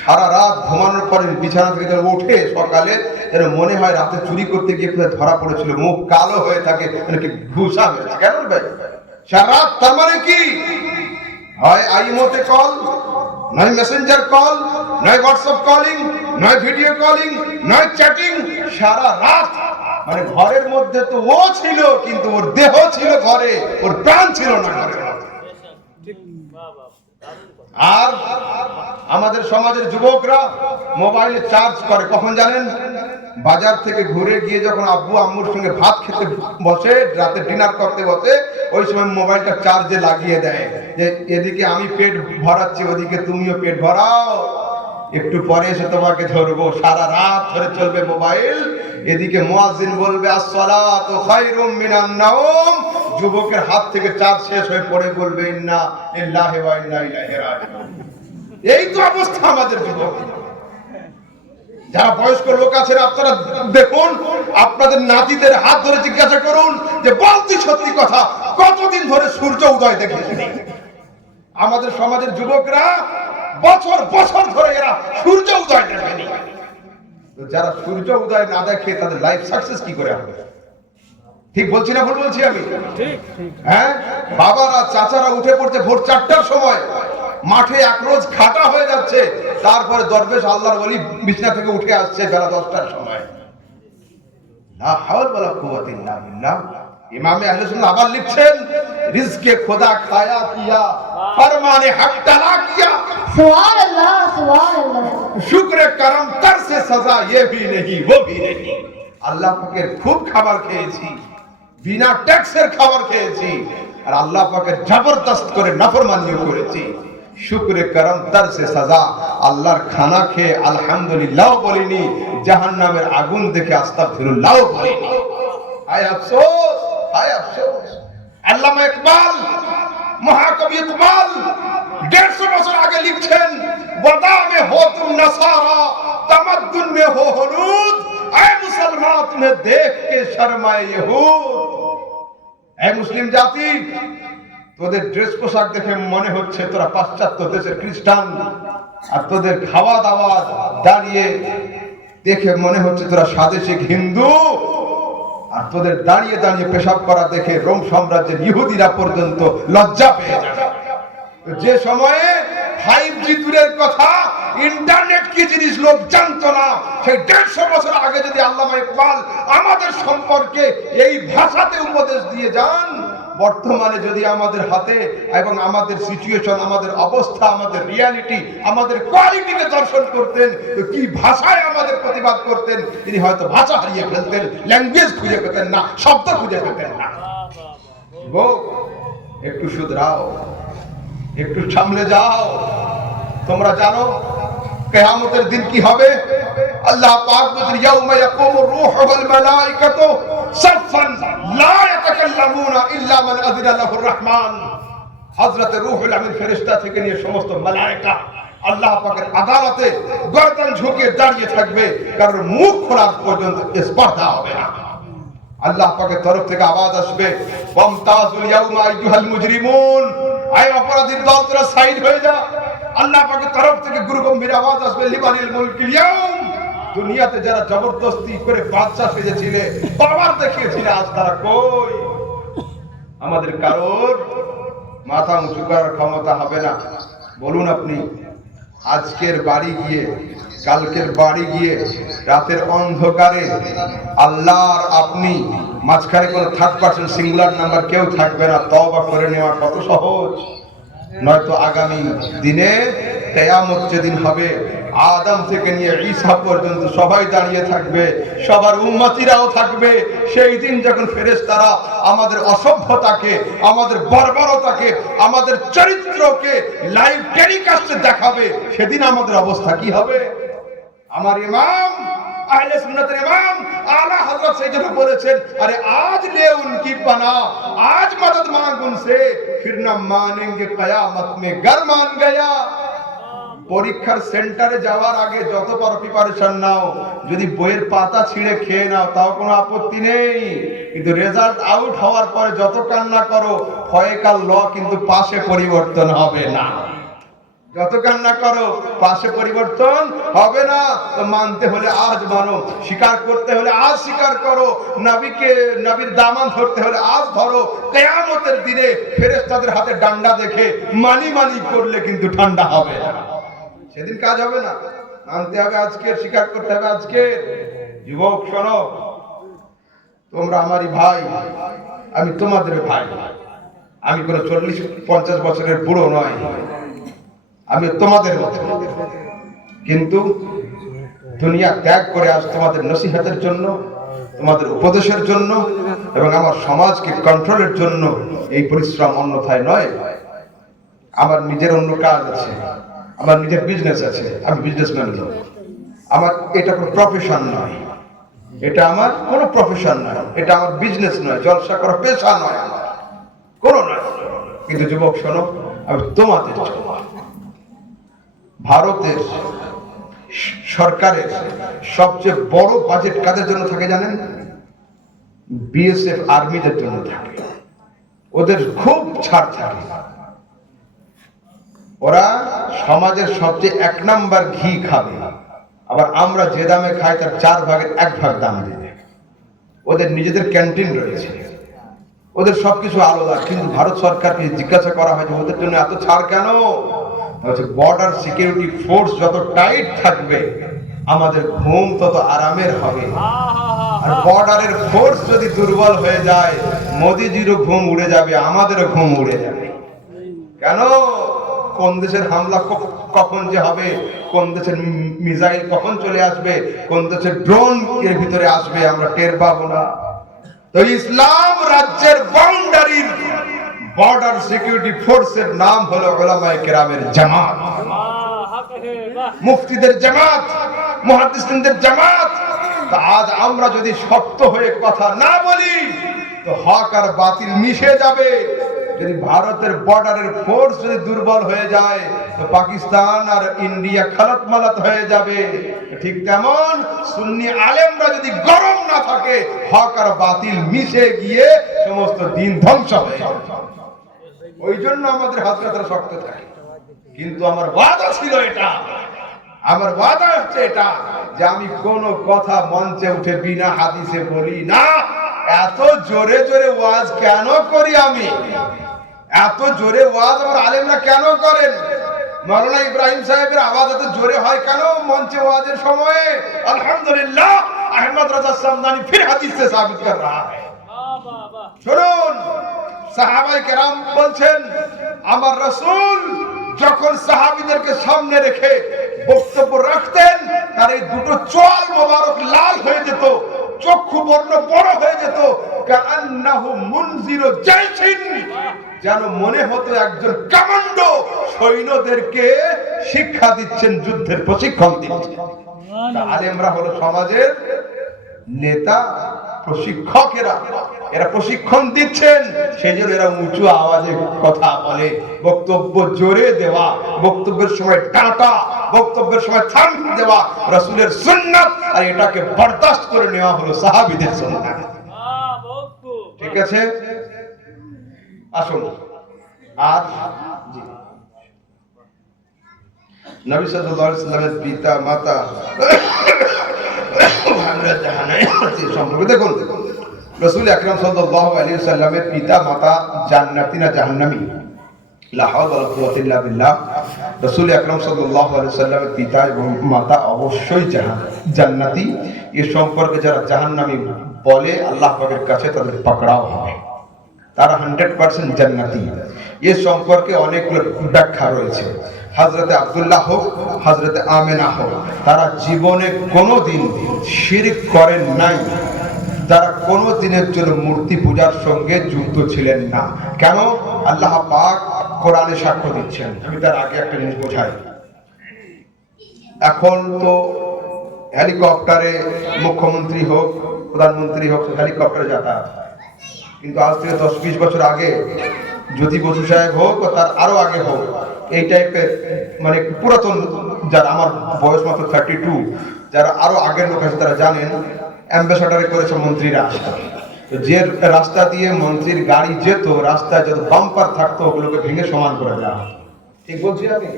সারা রাত ঘুমানোর পরে বিছানা থেকে যখন ওঠে সকালে, যেন মনে হয় রাতে চুরি করতে গিয়ে ধরা পড়েছিল, মুখ কালো হয়ে থাকে, কি ঘুষা হয়েছে। কেন ভাই সারা রাত? তার মানে কি? হয় আইমতে কল, নয় মেসেঞ্জার কল, নয় হোয়াটসঅ্যাপ কলিং, নয় ভিডিও কলিং, নয় চ্যাটিং, সারা রাত। মানে ঘরের মধ্যে তো ও ছিল, কিন্তু ওর দেহ ছিল ঘরে, ওর প্রাণ ছিল না ঘরে। আর আমাদের সমাজের যুবকরা মোবাইলে চার্জ করে কখন জানেন? বাজার থেকে ঘুরে গিয়ে যখন আব্বু আম্মুর সঙ্গে ভাত খেতে বসে, রাতে ডিনার করতে বসে, ওই সময় মোবাইলটা চার্জে লাগিয়ে দেয় যে এদিকে আমি পেট ভরাচ্ছি, ওদিকে তুমিও পেট ভরাও, একটু পরে এসে তোমাকে ধরবো। সারা রাত ধরে চলবে মোবাইল। এদিকে মুয়াজ্জিন বলবে আসসালাতু খায়রুম মিনান নাওম, যুবকের হাত থেকে চার্জ শেষ হয়ে পড়ে বলবে ইন্না লিল্লাহি ওয়া ইন্না ইলাইহি রাজিউন। এই তো অবস্থা আমাদের যুবক। যারা বয়স্ক লোক আছেন আপনারা দেখুন, আপনাদের নাতিদের হাত ধরে জিজ্ঞাসা করুন যে বলতি সত্যি কথা, কতদিন ধরে সূর্য উদয় দেখেছেন? আমাদের সমাজের যুবকরা বছর বছর ধরে এরা সূর্য উদয় দেখেনি। তো যারা সূর্য উদয় না দেখে তাদের লাইফ সাকসেস কি করে হবে? ঠিক বলছি না ভুল বলছি আমি? হ্যাঁ, বাবারা চাচারা উঠে পড়ছে ভোর 4টার সময়, মাঠে এক রোজ খাটা হয়ে যাচ্ছে, তারপরে দরবেশ আল্লাহর ওলি বিছনা থেকে উঠে আসছে বেলা 10টার সময়। লা হাওলা ওয়ালা কুওয়াতা ইল্লা বিল্লাহ। ইমামে আহলে সুন্নাহ আবার লিখছেন রিজকে খোদা খায়া কিয়া, ফরমানে হক তালা কিয়া, সুবহানাল্লাহ সুবহানাল্লাহ, শুকরে করম তর সে সাজা ये भी नहीं वो भी नहीं। আল্লাহ পাকের খুব খাবার খেয়েছি, বিনা ট্যাক্সের খাবার খেয়েছি, আর আল্লাহ পাকের জবরদস্ত করে নাফরমানিও করেছি। শুকরে করম তর সে সাজা, আল্লাহর খানা খেয়ে আলহামদুলিল্লাহ বলিনি, জাহান্নামের আগুন দেখে আস্তাগফিরুল্লাহ বলিনি। হায় আফসোস, হায় আফসোস। আল্লামা ইকবাল, মহাকবি ইকবাল 150 বছর আগে লিখছেন ওয়াদা মে হো তুম নসারা, তামাদ্দুন মে হো হনুদ, এ মুসলমান তুমি দেখ কে শর্মায়ে ইহুদ। এ মুসলিম জাতি, তোদের ড্রেস পোশাক দেখে মনে হচ্ছে তোরা পাশ্চাত্য দেশের খ্রিস্টান, আর তোদের খাওয়া দাওয়া দাঁড়িয়ে দেখে মনে হচ্ছে তোরা স্বদেশিক হিন্দু, আর তোদের দাঁড়িয়ে দাঁড়িয়ে পেশাব করা দেখে রোম সাম্রাজ্যের ইহুদিরা পর্যন্ত লজ্জা পেয়ে যাবে। যে সময়ে 5G দূরের কথা, ইন্টারনেট কি জিনিস লোক জানতো না, সেই 150 বছর আগে যদি আল্লামা ইকবাল আমাদের সম্পর্কে এই ভাষাতে উপদেশ দিয়ে যান, বর্তমানে যদি আমাদের হাতে এবং আমাদের সিচুয়েশন, আমাদের অবস্থা, আমাদের রিয়ালিটি, আমাদের কোয়ালিটিকে দর্শন করতেন, তো কি ভাষায় আমাদের প্রতিবাদ করতেন, তিনি হয়তো ভাষা হারিয়ে ফেলতেন, ল্যাঙ্গুয়েজ খুঁজে পেতেন না, শব্দ খুঁজে পেতেন না। একটু শুধরাও, একটু সামলে যাও। তোমরা জানো কিয়ামতের দিন কি হবে? আল্লাহ পাক বলেন ইয়াউমা ইয়াকুমুর রূহু ওয়াল মালায়েকাতু সাফফান লা ইয়াতাকাল্লামুনা ইল্লা মান আযিনা লাহুর রহমান। হযরত রূহুল আমিন ফেরেশতা থেকে নিয়ে সমস্ত মালায়েকা আল্লাহ পাকের আদালতে গর্দান ঝুঁকিয়ে দাঁড়িয়ে থাকবে, কারণ মুখ খোলা পর্যন্ত স্পর্ধা হবে না। আল্লাহ পাকের তরফ থেকে আওয়াজ আসবে ওয়ামতাজুল ইয়াউমা আইয়ুহাল মুজরিমুন, আয় অপরাধীর দল তোরা সাইড হয়ে যা। আল্লাহ পাকের তরফ থেকে গুরুগম্ভীর আওয়াজ আসবে লিমানিল মুলকুল ইয়াউম, দুনিয়াতে যারা জবরদস্তি করে বাদশা সেজেছিলে, পাওয়ার দেখিয়েছিলে, আজ তারা কই? আমাদের কারোর মাথা উঁচু করার ক্ষমতা হবে না। বলুন আপনি আজকের বাড়ি গিয়ে, কালকের বাড়ি গিয়ে, রাতের অন্ধকারে আল্লাহর আপনি মাঝখানে কোনো থার্ড পারসন সিঙ্গুলার নাম্বার কেউ থাকবে না, তওবা করে নেওয়া কত সহজ। নয়তো আগামী দিনে কিয়ামত যেদিন হবে, আদম থেকে নিয়ে ঈসা পর্যন্ত সবাই দাঁড়িয়ে থাকবে, সবার উম্মতিরাও থাকবে। সেই দিন যখন ফেরেশতারা আমাদের অসভ্যতাকে, আমাদের বর্বরতাকে, আমাদের চরিত্রকে লাইভ টেলিকাস্টে দেখাবে, সেদিন আমাদের অবস্থা কি হবে? আমার ইমাম আহলে সুন্নাতের ইমাম আলা হযরত সেজন্য বলেছেন, আরে আজ ले उनकी पना, आज मदद मांग उनसे, फिर न मानेंगे कयामत में घर मान गया। পরীক্ষার সেন্টারে যাওয়ার আগে যত পারো প্রিপারেশন নাও, যদি বইয়ের পাতা ছিঁড়ে খেয়ে নাও তাও কোনো আপত্তি নেই, কিন্তু রেজাল্ট আউট হওয়ার পরে যত কান্না করো, ফয়কাল ল কিন্তু পাশে পরিবর্তন হবে না। যত কান্না করো পাশে পরিবর্তন হবে না। তো মানতে হলে আজ মানো, স্বীকার করতে হলে আজ স্বীকার করো, নবীকে, নবীর দামান ধরতে হলে আজ ধরো। কিয়ামতের দিনে ফেরেশতাদের হাতে ডান্ডা দেখে মানি মানি করলে কিন্তু ঠান্ডা হবে না। সেদিন কাজ হবে না, মানতে হবে আজকে, স্বীকার করতে হবে আজকে। যুবক শোনো, তোমরা আমারই ভাই, আমি তোমাদের ভাই। আমি কোনো 40-50 বছরের বুড়ো নয়, আমি তোমাদের মতো। কিন্তু দুনিয়া ত্যাগ করে আজ তোমাদের নসিহতের জন্য, তোমাদের উপদেশের জন্য এবং আমার সমাজকে কন্ট্রোলের জন্য এই পরিশ্রম অন্যথায় নয়। আমার নিজের অন্য কাজ আছে, আমার নিজের বিজনেস আছে, আমি বিজনেসম্যান লোক। আমার এটা কোনো প্রফেশন নয়, এটা আমার কোনো প্রফেশন নয়, এটা আমার বিজনেস নয়, জলসা করা পেশা নয় আমার, কোনো নয়। কিন্তু যুবক শোনো, আমি তোমাদের জন্য, ভারতের সরকারের সবচেয়ে বড় বাজেট কাদের জন্য থাকে জানেন? বিএসএফ আর্মিদের জন্য থাকে। ওদের খুব ছাড় থাকে। ওরা সমাজের সবচেয়ে 1 নাম্বার ঘি খাবে, আবার আমরা যে দামে খাই তার 4 ভাগের 1 ভাগ দাম দেবে। ওদের নিজেদের ক্যান্টিন রয়েছে, ওদের সবকিছু আলাদা। কিন্তু ভারত সরকারকে জিজ্ঞাসা করা হয় যে ওদের জন্য এত ছাড় কেন? বর্ডার সিকিউরিটি ফোর্স যত টাইট থাকবে আমাদের ঘুম তত আরামের হবে। আর বর্ডারের ফোর্স যদি দুর্বল হয়ে যায়, মোদিজিরও ঘুম উড়ে যাবে, আমাদেরও ঘুম উড়ে যাবে। কেন? কোন দেশের হামলা কখন যে হবে, কোন দেশের মিসাইল কখন চলে আসবে, কোন দেশের ড্রোন এর ভিতরে আসবে, আমরা টের পাবো না। তো ইসলাম রাজ্যের বাউন্ডারির বর্ডার সিকিউরিটি ফোর্সের নাম হলো উলামায়ে কেরামের জামাত, মুফতিদের জামাত, মুহাদ্দিসিনদের জামাত। তা আজ আমরা যদি শক্ত হয়ে কথা না বলি তো হক আর বাতিল মিশে যাবে। যদি ভারতের বর্ডারের ফোর্স যদি দুর্বল হয়ে যায় তো পাকিস্তান আর ইন্ডিয়া খালাত মালাত হয়ে যাবে। ঠিক তেমন সুন্নি আলেমরা যদি গরম না থাকে, হক আর বাতিল মিশে গিয়ে সমস্ত দিন ধ্বংস হয়ে যাবে। ওই জন্য আমাদের হাতটা শক্ত থাকে। কিন্তু আমার ওয়াদা ছিল এটা, আমার ওয়াদা হচ্ছে এটা যে আমি কোন কথা মঞ্চে উঠে বিনা হাদিসে বলি না। এত জোরে জোরে ওয়াজ কেন করি আমি? এত জোরে ওয়াজ আমার আলেমরা কেন করেন? মাওলানা ইব্রাহিম সাহেবের আওয়াজ এত জোরে হয় কেন মঞ্চে ওয়াজের সময়ে? আলহামদুলিল্লাহ, আহমদ রাজা সামদানি ফির হাদিস से साबित कर रहा है। শুনুন, সাহাবায়ে কেরাম বলছেন আমার রাসূল যখন সাহাবীদেরকে সামনে রেখে বক্তব্য রাখতেন, তার এই দুটো চোয়াল মোবারক লাল হয়ে যেত, চক্ষু বর্ণ বড় হয়ে যেত। কান্নাহু মুনজিরু জাইশিন, যেন মনে হতো একজন কমান্ডো সৈন্যদেরকে শিক্ষা দিচ্ছেন, যুদ্ধের প্রশিক্ষণ দিচ্ছেন। আলেমরা হলো সমাজের নেতা, প্রশিক্ষকেরা। এরা প্রশিক্ষণ দিচ্ছেন, সেই জন্য এরা উঁচু আওয়াজে কথা বলে। বক্তব্য জোরে দেওয়া, বক্তব্যের সময় ডাঁটা, বক্তব্যের সময় থামিয়ে দেওয়া রাসূলের সুন্নাত, আর এটাকে বরদাস্ত করে নেওয়া হলো সাহাবীদের সুন্নাত। ঠিক আছে, আসুন। আর জি, নবী সাল্লাল্লাহু আলাইহি ওয়াসাল্লামের পিতা মাতা আমরা জাহান্নামে সম্পর্কে দেখুন। রাসূল আকরাম সাল্লাল্লাহু আলাইহি ওয়াসাল্লামের পিতা মাতা জান্নাতি না জাহান্নামী? লা হাওলা ওয়ালা কুওয়াতা ইল্লা বিল্লাহ। রাসূল আকরাম সাল্লাল্লাহু আলাইহি ওয়াসাল্লামের পিতা এবং মাতা অবশ্যই জান্নাতি। এ সম্পর্কে যারা জাহান্নামী বলে আল্লাহ পাকের কাছে তাদের পাকড়াও হবে, তারা 100% জান্নাতি। এ সম্পর্কে অনেকগুলো ব্যাখ্যা রয়েছে। হযরতে আব্দুল্লাহ হোক, হযরতে আমেনা হোক, তারা জীবনে কোনোদিন শিরক করেন নাই। তারা কোনো দিনের জন্য মূর্তি পূজার সঙ্গে যুক্ত ছিলেন না। কেন? আল্লাহ পাক কোরআনে সাক্ষ্য দিচ্ছেন। আমি তার আগে একটা জিনিস বোঝাই। এখন তো হেলিকপ্টারে মুখ্যমন্ত্রী হোক, প্রধানমন্ত্রী হোক, হেলিকপ্টারে যাতায়াত। কিন্তু আজ থেকে 10-20 বছর আগে জ্যোতি বসু সাহেব হোক বা তার আরো আগে হোক, এই টাইপের মানে পুরাতন, যারা আমার বয়স মাত্র 32, যারা আরো আগের লোক আছে তারা জানেন, অ্যাম্বাসাডারে করেছে মন্ত্রীরা আসতেন। যে রাস্তা দিয়ে মন্ত্রীর গাড়ি যেত, রাস্তায় যত বাম্পার থাকতো ওগুলোকে ভেঙে সমান করে দেওয়া হতো। ঠিক বলছি আমি?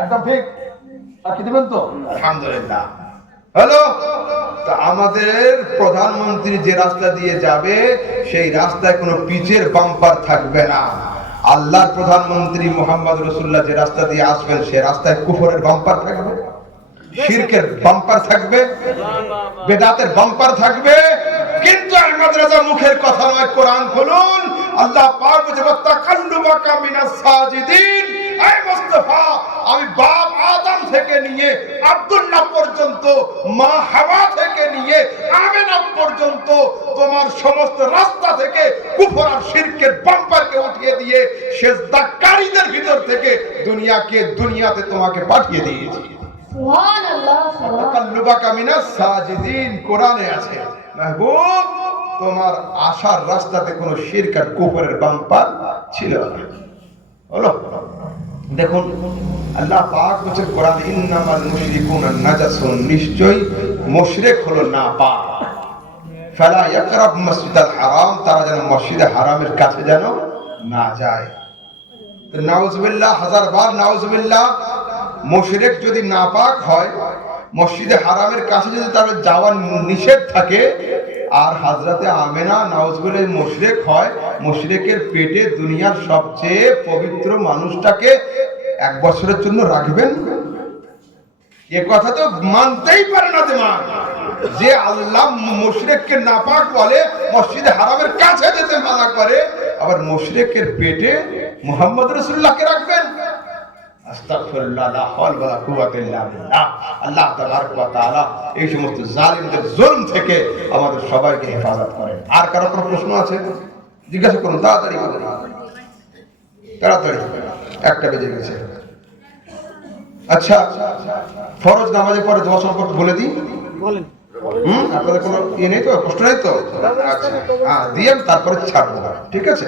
একদম ঠিক। আর কি দেবেন তো? আলহামদুলিল্লাহ। হ্যালো, তো আমাদের প্রধানমন্ত্রী যে রাস্তা দিয়ে যাবে সেই রাস্তায় কোনো পিচের বাম্পার থাকবে না। আল্লাহর প্রধানমন্ত্রী মোহাম্মদ রাসূলুল্লাহ যে রাস্তা দিয়ে আসবেন সে রাস্তায় কুফরের বাম্পার থাকবে, শিরকের বাম্পার থাকবে, বেদাতের বাম্পার থাকবে। কিন্তু আহমদ রাজা মুখের কথা নয়, কোরআন খুলুন। আল্লাহ পাক বলে ওয়াতাকাল্লুবাকা মিনাস সাজিদিন। এই মুস্তাফা, আমি বাপ আদম থেকে নিয়ে আব্দুল্লাহ পর্যন্ত, মা হাওয়া থেকে নিয়ে আমেনা পর্যন্ত তোমার সমস্ত রাস্তা থেকে কুফর আর শিরকের বাম্পারকে উঠিয়ে দিয়ে সিজদাকারীদের ভিতর থেকে দুনিয়াতে তোমাকে পাঠিয়ে দিয়েছি। সুবহানাল্লাহ, সুবহানাল্লাহ। তাকাল্লুবাকা মিনাস সাজিদিন কোরআনে আছে। মাহবুব, তোমার আশার রাস্তাতে কোনো শিরক আর কুফরের বাম্পার ছিল না। হলো, দেখুন আল্লাহ পাক বলেছে কোরআন, ইন্নামাল মুশরিকুনা নাজাসুন, নিশ্চয়ই মুশরিক হলো নাপাক। ফালা ইয়াকরাব মসজিদাল হারাম, তারা যেন মসজিদে হারামের কাছে যেন না যায়। তো নাউজুবিল্লাহ, হাজারবার নাউজুবিল্লাহ। মুশরিক যদি নাপাক হয়, মসজিদে হারামের কাছে যদি তার যাওয়ার নিষেধ থাকে, আর হযরতে আমেনা নাউজুবিল্লাহ মুশরিক হয়, মুশরিকের পেটে দুনিয়ার সবচেয়ে পবিত্র মানুষটাকে 1 বছরের জন্য রাখবেন? এ কথা তো মানতেই পারে না দিমাগ, যে আল্লাহ মুশরিককে নাপাক বলে, মসজিদে হারামের কাছে যেতে মানা করে, আবার মুশরিকের পেটে মুহাম্মদ রাসূলুল্লাহকে রাখবেন? আস্তাগফিরুল্লাহ, লা হাওলা ওয়ালা কুওয়াতা ইল্লা বিল্লাহ। আল্লাহ তাবারক ওয়া তাআলা এই সমস্ত জালিমদের জুলম থেকে আমাদের সবাইকে হেফাজত করেন। আর কারো কোনো প্রশ্ন আছে? জিজ্ঞাসা করুন, তাড়াতাড়ি করুন, তাড়াতাড়ি, 1টা বেজে গেছে। আচ্ছা, ফরজ নামাজের পরে দোয়া সম্পর্কে বলে দিই। বলেন। আপনাদের কোনো ইয়ে নেই তো, কষ্ট নেই তো? আচ্ছা, হ্যাঁ দিয়ে তারপরে ছাড়বো, ঠিক আছে?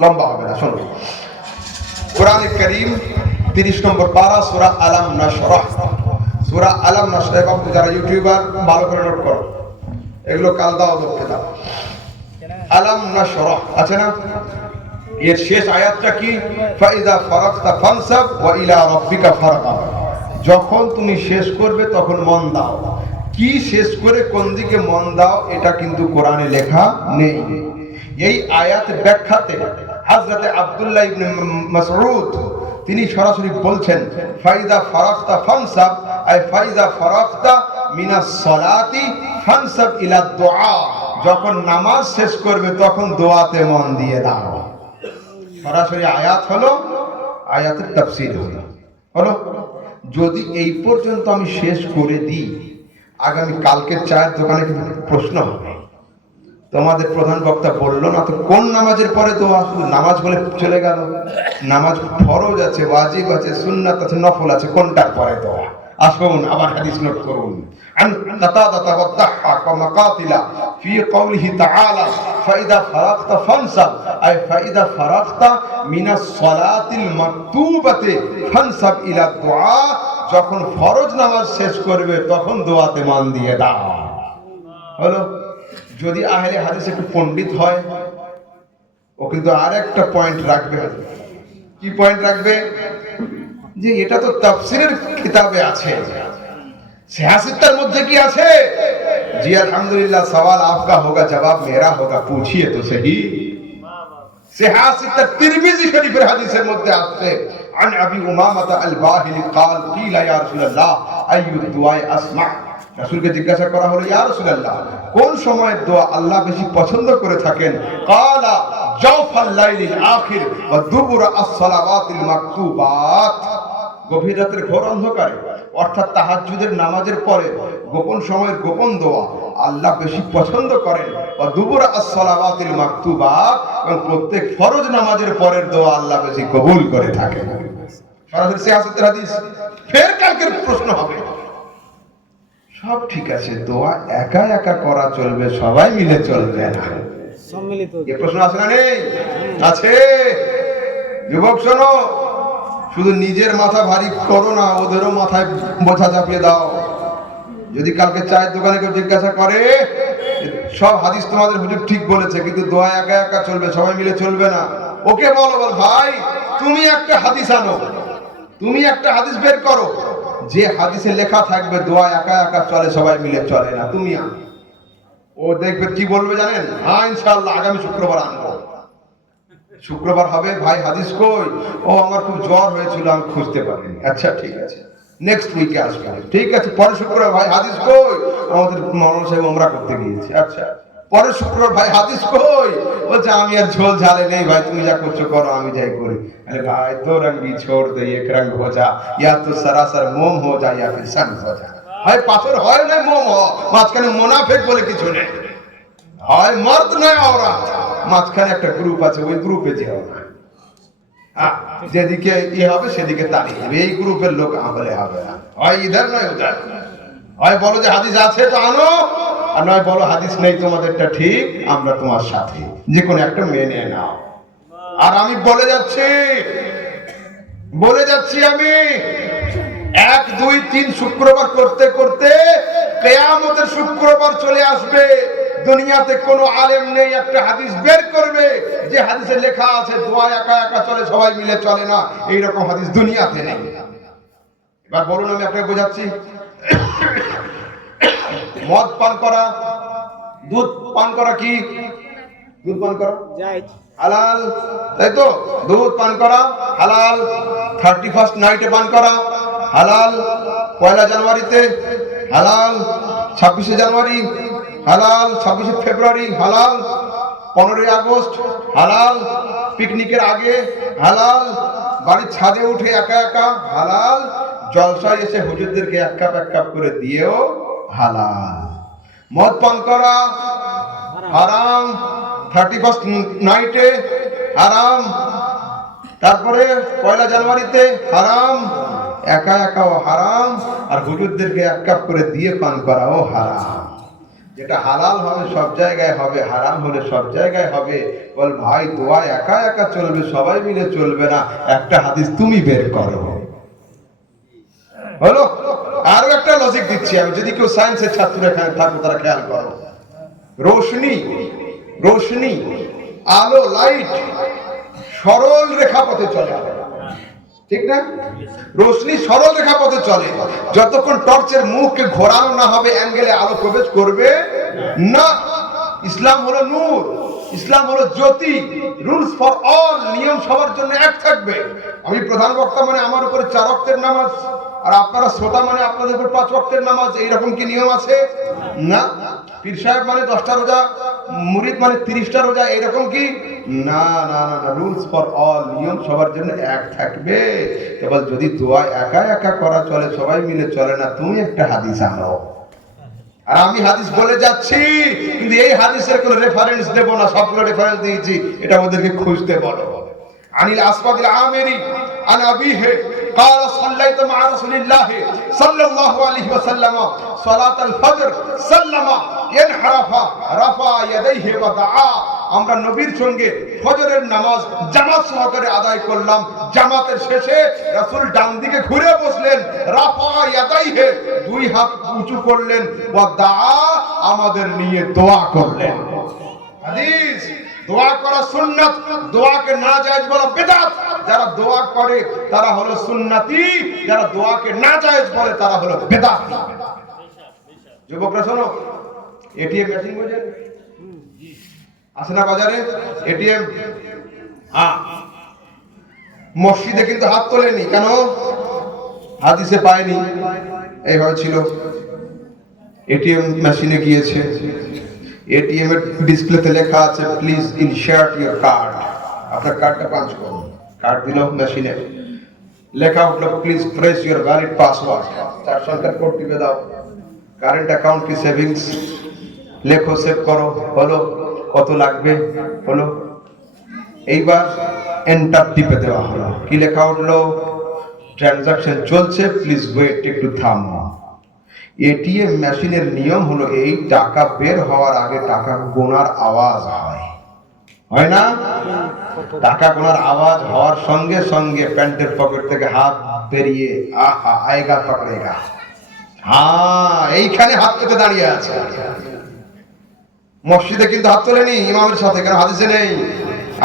লম্বা হবে না, শুনুন। কোরআনে কারীম 30 নম্বর পারা, সূরা আলাম নাশরাহ। সূরা আলাম নাশরাহ, বাবু যারা ইউটিউবার ভালো করে নোট করো, এগুলো কাল দাও করতে দাও। আলাম নাশরাহ আছে না? এর শেষ আয়াতটা কি? ফাইদা ফারাগতা ফানসাব ওয়া ইলা রাব্বিকা ফারগাব। যখন তুমি শেষ করবে তখন মন দাও। কি শেষ করে কোন দিকে মন দাও এটা কিন্তু কোরআনে লেখা নেই। এই আয়াত ব্যাখ্যাতে হযরতে আব্দুল্লাহ ইবনে মাসউদ তিনি সরাসরি বলছেন, ফাইদা ফারাগতা ফানসাব, আই ফাইদা ফারাগতা মিনাস সালাতি ফানসাব ইলা দুআ। যখন নামাজ শেষ করবে তখন দোয়াতে মন দিয়ে দাও। সরাসরি আয়াত হলো, আয়াতের তাফসীর হলো। যদি এই পর্যন্ত আমি শেষ করে দিই, আগামী কালকে চায়ের দোকানে কিন্তু প্রশ্ন হবে, তোমাদের প্রধান বক্তা বললো না তো কোন নামাজের পরে দোয়া? শুধু নামাজ বলে চলে গেল। নামাজ ফরজ আছে, ওয়াজিব আছে, সুন্নাত আছে, নফল আছে, কোনটার পরে দোয়া? আসুন আবার হাদিস নোট করুন। عن قتادة والضحاك ومقاتل في قوله تعالى فإذا فرغت فانصب، أي فإذا فرغت من الصلاة المكتوبة فانصب إلى الدعاء। যখন ফরজ নামাজ শেষ করবে তখন দোয়াতে মন দিয়ে দাও। হলো। যদি আহলে হাদিস একটু পণ্ডিত হয়, ও কিন্তু আরেকটা পয়েন্ট রাখবে। কি পয়েন্ট রাখবে? যে এটা তো তাফসীরের কিতাবে আছে, সিয়াসতের মধ্যে কি আছে? জি আলহামদুলিল্লাহ, সওয়াল आपका होगा, जवाब मेरा होगा, पूछिए तो सही। সিয়াসতের তিরমিজি শরীফের হাদিসের মধ্যে আছে, عن ابي امامه الباهلي قال قيل يا رسول الله اي الدعاء اسمع। রাসূলকে জিজ্ঞাসা করা হলো, ইয়া রাসূলুল্লাহ, কোন সময়ের দোয়া আল্লাহ বেশি পছন্দ করে থাকেন? ক্বালা জাওফাল লাইলিল আখির ওয়া দুবুরা আস-সালাওয়াতিল মাকতুবাত। গভীর রাতের ঘোর অন্ধকারে, অর্থাৎ তাহাজ্জুদের নামাজের পরে গোপন সময়ের গোপন দোয়া আল্লাহ বেশি পছন্দ করেন। ওয়া দুবুরা আস-সালাওয়াতিল মাকতুবাত, এবং প্রত্যেক ফরজ নামাজের পরের দোয়া আল্লাহ বেশি কবুল করে থাকেন। সরাসরি সিয়াসতের হাদিস। ফের কালকের প্রশ্ন হবে, সব ঠিক আছে, দোয়া একা একা করা চলবে, সবাই মিলে চলবে না? সম্মিলিত। এই প্রশ্ন আছে না? নেই? আছে। যুবক শোনো, শুধু নিজের মাথা ভারী করো না, ওদেরও মাথায় বোঝা চাপিয়ে দাও। যদি কালকে চায়ের দোকানে কেউ জিজ্ঞাসা করে, সব হাদিস তোমাদের হুজুর ঠিক বলেছে, কিন্তু দোয়া একা একা চলবে, সবাই মিলে চলবে না, ওকে বলো, বল ভাই তুমি একটা হাদিস আনো, তুমি একটা হাদিস বের করো যে হাদিসে লেখা থাকবে দোয়া একা একা চলে, সবাই মিলে চলে না, তুমি আনো। ও দেখবে কি বলবে জানেন? হ্যাঁ ইনশাআল্লাহ আগামী শুক্রবার আনবো। শুক্রবার হবে ভাই, হাদিস কই? ও আমার খুব জ্বর হয়েছিল, আমি খুঁজতে পারিনি। আচ্ছা ঠিক আছে, নেক্সট উইকে আসবে। ঠিক আছে, পরের শুক্রবার ভাই হাদিস কই? আমাদের মৌলানা সাহেব উমরা করতে গিয়েছে। আচ্ছা, পরের শুক্রবার ভাই হাদিস কই? বলছে আমি আর ঝোল ঝালে নেই ভাই, তুমি যা করছো করো, আমি যাই করি। আরে ভাই, দো রঙ্গি ছোড় দে এক রঙ হো যা, ইয়া তো সরাসর মোম হো যা, ইয়া ফির সঙ্গ হো যা। ভাই পাথর হয় না মোম হয়, মাঝখানে মুনাফিক বলে কিছু নেই। হয় মর্দ নয় औरत, মাঝখানে একটা গ্রুপ আছে, ওই গ্রুপে যেও না। যেদিকে ইয়ে হবে সেদিকে তাড়িয়ে দেবে, এই গ্রুপের লোক আমলে হবে না। হয় ইধার নয় উধার, হয় বলো যে হাদিস আছে তো আনো, আর নয় বলো হাদিস নেই, তোমাদেরটা ঠিক, আমরা তোমার সাথে, যে কোনো একটা মেনে নাও। আর আমি বলে যাচ্ছি আমি 1 2 3 শুক্রবার করতে করতে কিয়ামতের শুক্রবার চলে আসবে। দুনিয়াতে কোনো আলেম নেই একটা হাদিস বের করবে যে হাদিসে লেখা আছে দোয়া একা একা চলে, সবাই মিলে চলে না, এইরকম হাদিস দুনিয়াতে নেই। এবার বলুন, আমি আপনাকে বোঝাচ্ছি। মদ পান করা, দুধ পান করা কি? দুধ পান করা জায়েজ। হালাল, তাই তো? দুধ পান করা হালাল, 31st নাইটে পান করা হালাল, 1 জানুয়ারিতে হালাল, 26শে জানুয়ারি হালাল, 26শে ফেব্রুয়ারি হালাল, 15ই আগস্ট হালাল, পিকনিকের আগে হালাল, বাড়ির ছাদে উঠে একা একা হালাল, জলসায় এসে হুজুরদেরকে এক কাপ করে দিয়েও হালাল। মদ পান করা হারাম, 31st নাইটে হারাম, তারপরে 1 জানুয়ারিতে হারাম, একা একাও হারাম, আর হুজুরদেরকে এক কাপ করে দিয়ে পান করাও হারাম। যেটা হালাল হবে সব জায়গায় হবে, হারাম হলে সব জায়গায় হবে। বল ভাই, দোয়া একা একা চলবে, সবাই মিলে চলবে না, একটা হাদিস তুমি বের করো। হলো? আরো একটা লজিক দিচ্ছি আমি, যদি কেউ সায়েন্সের ছাত্র এখানে থাকো তারা খেয়াল করো। রোশনি, আলো, লাইট সরল রেখা পথে চলে, ঠিক না? রোশনি সরল রেখা পথে চলে, যতক্ষণ টর্চের মুখকে ঘোরানো না হবে অ্যাঙ্গেলে আলো প্রবেশ করবে না। ইসলাম হলো নূর, ইসলাম হলো জ্যোতি, রুলস ফর অল, নিয়ম সবার জন্য এক থাকবে। আমি প্রধান বক্তা মানে আমার উপরে 4 ওয়াক্তের নামাজ, আর আপনারা শ্রোতা মানে আপনাদের উপর 5 ওয়াক্তের নামাজ, এইরকম কি নিয়ম আছে? না। পীর সাহেব মানে 10টা রোজা, মুরিদ মানে 30টা রোজা, এরকম কি? না না না, রুলস ফর অল, নিয়ম সবার জন্য এক থাকবে। কেবল যদি দোয়া একা একা করা চলে, সবাই মিলে চলে না, তুমি একটা হাদিস আনো। আর আমি হাদিস বলে যাচ্ছি, কিন্তু এই হাদিসের কোনো রেফারেন্স দেব না, সবগুলো রেফারেন্স দিয়েছি, এটা ওদেরকে খুঁজতে বলো। আনিল আসওয়াদ আল আমিরি আন আবিহি قال صليت مع رسول الله صلى الله عليه وسلم صلاة الفجر سلم ينحرف رفع يديه ودعا। আমরা নবীর সঙ্গে ফজরের নামাজ জামাত সহকারে আদায় করলাম। জামাতের শেষে রাসূল ডান দিকে ঘুরে বসলেন, রাফা ইয়াদাইহি, 2 হাত উঁচু করলেন, ওয়া দাআ, আমাদের নিয়ে দোয়া করলেন। হাদিস, দোয়া করা সুন্নাত, দোয়াকে নাজায়েজ বলা বিদআত। যারা দোয়া করে তারা হলো সুন্নতি, যারা দোয়াকে নাজায়েজ বলে তারা হলো বিদআতি। যুবকরা শোনো, এটিএম মেশিন বুঝেন? আছে না বাজারে এটিএম? হ্যাঁ, মসজিদে কিন্তু হাত তোলেনি, কেন? হাদিসে পায়নি, এইভাবে ছিল। এটিএম মেশিনে গিয়েছে, এটিএম এর ডিসপ্লেতে লেখা আছে প্লিজ ইনসার্ট ইওর কার্ড, আপনার কার্ডটা পাঞ্চ করুন। কার্ড দিল মেশিনে, লেখা উঠলো please press your valid password, 4 সংখ্যার কোড টিপে দাও। কারেন্ট অ্যাকাউন্ট কি সেভিংস, লেখো, সেভ করো, হলো। কত লাগবে, হলো। এইবার এন্টার টিপে দেওয়া হলো, কি লেখা উঠলো? ট্রানজাকশন চলছে, প্লিজ ওয়েট, একটু থামো। এটিএম মেশিনের নিয়ম হলো এই, টাকা বের হওয়ার আগে টাকা গোনার আওয়াজ হয় না? টাকা গোনার আওয়াজ হওয়ার সঙ্গে সঙ্গে প্যান্টের পকেট থেকে হাত বেরিয়ে, আহা আয়েগা পকড়েগা, হ্যাঁ, এইখানে হাত পেতে দাঁড়িয়ে আছে। মসজিদে কিন্তু হাত তোলেনি ইমামের সাথে, কারণ হাদিসে নেই।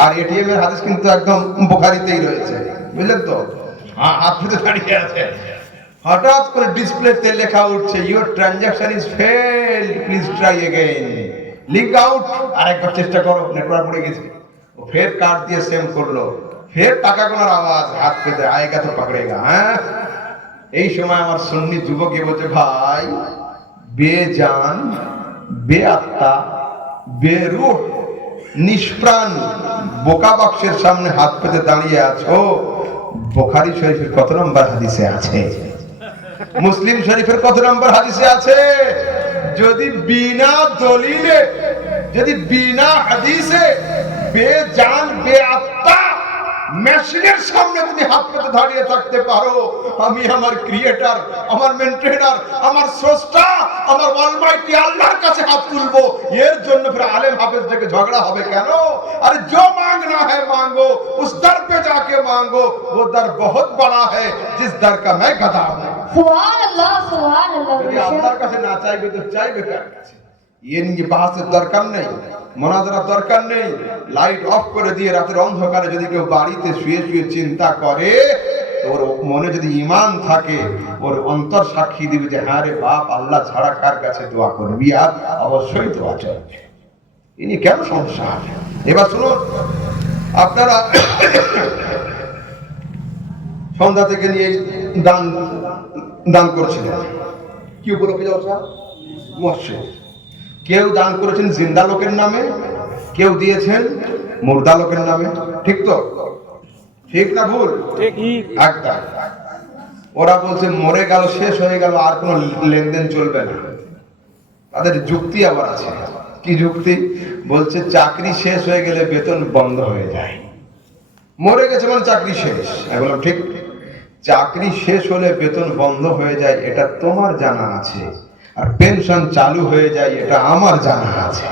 আর এটিএম এর হাদিস কিন্তু একদম বুখারীতেই রয়েছে, বুঝলেন তো? হ্যাঁ, হাত পেতে দাঁড়িয়ে আছে। হঠাৎ করে ডিসপ্লেতে লেখা উঠছে your transaction is failed, please try again, link out, আরেকবার চেষ্টা করো, নেটওয়ার্ক পড়ে গেছে। फिर काट दिए सेम कर लो फिर টাকা গোনার আওয়াজ হাত পেতে আয়েগা তো পকড়েগা হ্যাঁ এই সময় আমার সুন্নি যুবক বলছে ভাই বেজান বেআত্মা বেরূহ নিষ্প্রাণ বোকা বাক্সের সামনে হাত পেতে দাঁড়িয়ে আছো বুখারী শরীফের কত নম্বর হাদিসে আছে মুসলিম শরীফের কত নম্বর হাদিসে আছে যদি বিনা দলিলে যদি বিনা হাদিসে বেজান বেআত্মা মেশিনের সামনে তুমি হাত পেতে দাঁড়িয়ে থাকতে পারো আমি আমার ক্রিয়েটর আমার মেইনটেইনার আমার স্রষ্টা আমার অলমাইটি আল্লাহর কাছে হাত তুলবো এর জন্য फिर আলেম হাফেজ থেকে ঝগড়া হবে কেন আরে जो मांगना है मांगो उस दर पे जाके मांगो वो दर बहुत बड़ा है जिस दर का मैं गधा हूं सुभान अल्लाह যদি আল্লাহর কাছে না চাইবে তো চাইবে কার কাছে ये নিয়ে বাহাসের দরকার নেই মুনাজারার দরকার নেই লাইট অফ করে দিয়ে রাতের অন্ধকারে যদি কেউ বাড়িতে শুয়ে শুয়ে চিন্তা করে ওর মনে যদি ঈমান থাকে ওর অন্তর সাক্ষী দিবে যে হ্যাঁ রে বাপ আল্লাহ ছাড়া কার কাছে দোয়া করবি আর অবশ্যই দোয়া চলবে ইনি কেন সমস্যা এবার শুনুন আপনারা সন্ধ্যা থেকে নিয়ে দান করছিলেন কি উপলক্ষে যাওয়া মসজিদ কেউ দান করেছেন জিন্দা লোকের নামে কেউ দিয়েছেন মুর্দা লোকের নামে ঠিক তো ঠিক না ভুল ঠিক একদম ওরা বলছে মরে গেল শেষ হয়ে গেল আর কোনো লেনদেন চলবে না তাদের যুক্তি আবার আছে কি যুক্তি বলছে চাকরি শেষ হয়ে গেলে বেতন বন্ধ হয়ে যায় মরে গেছে মানে চাকরি শেষ আমি বললাম ঠিক চাকরি শেষ হলে বেতন বন্ধ হয়ে যায় এটা তোমার জানা আছে আর পেনশন চালু হয়ে যায় এটা আমার জানা আছে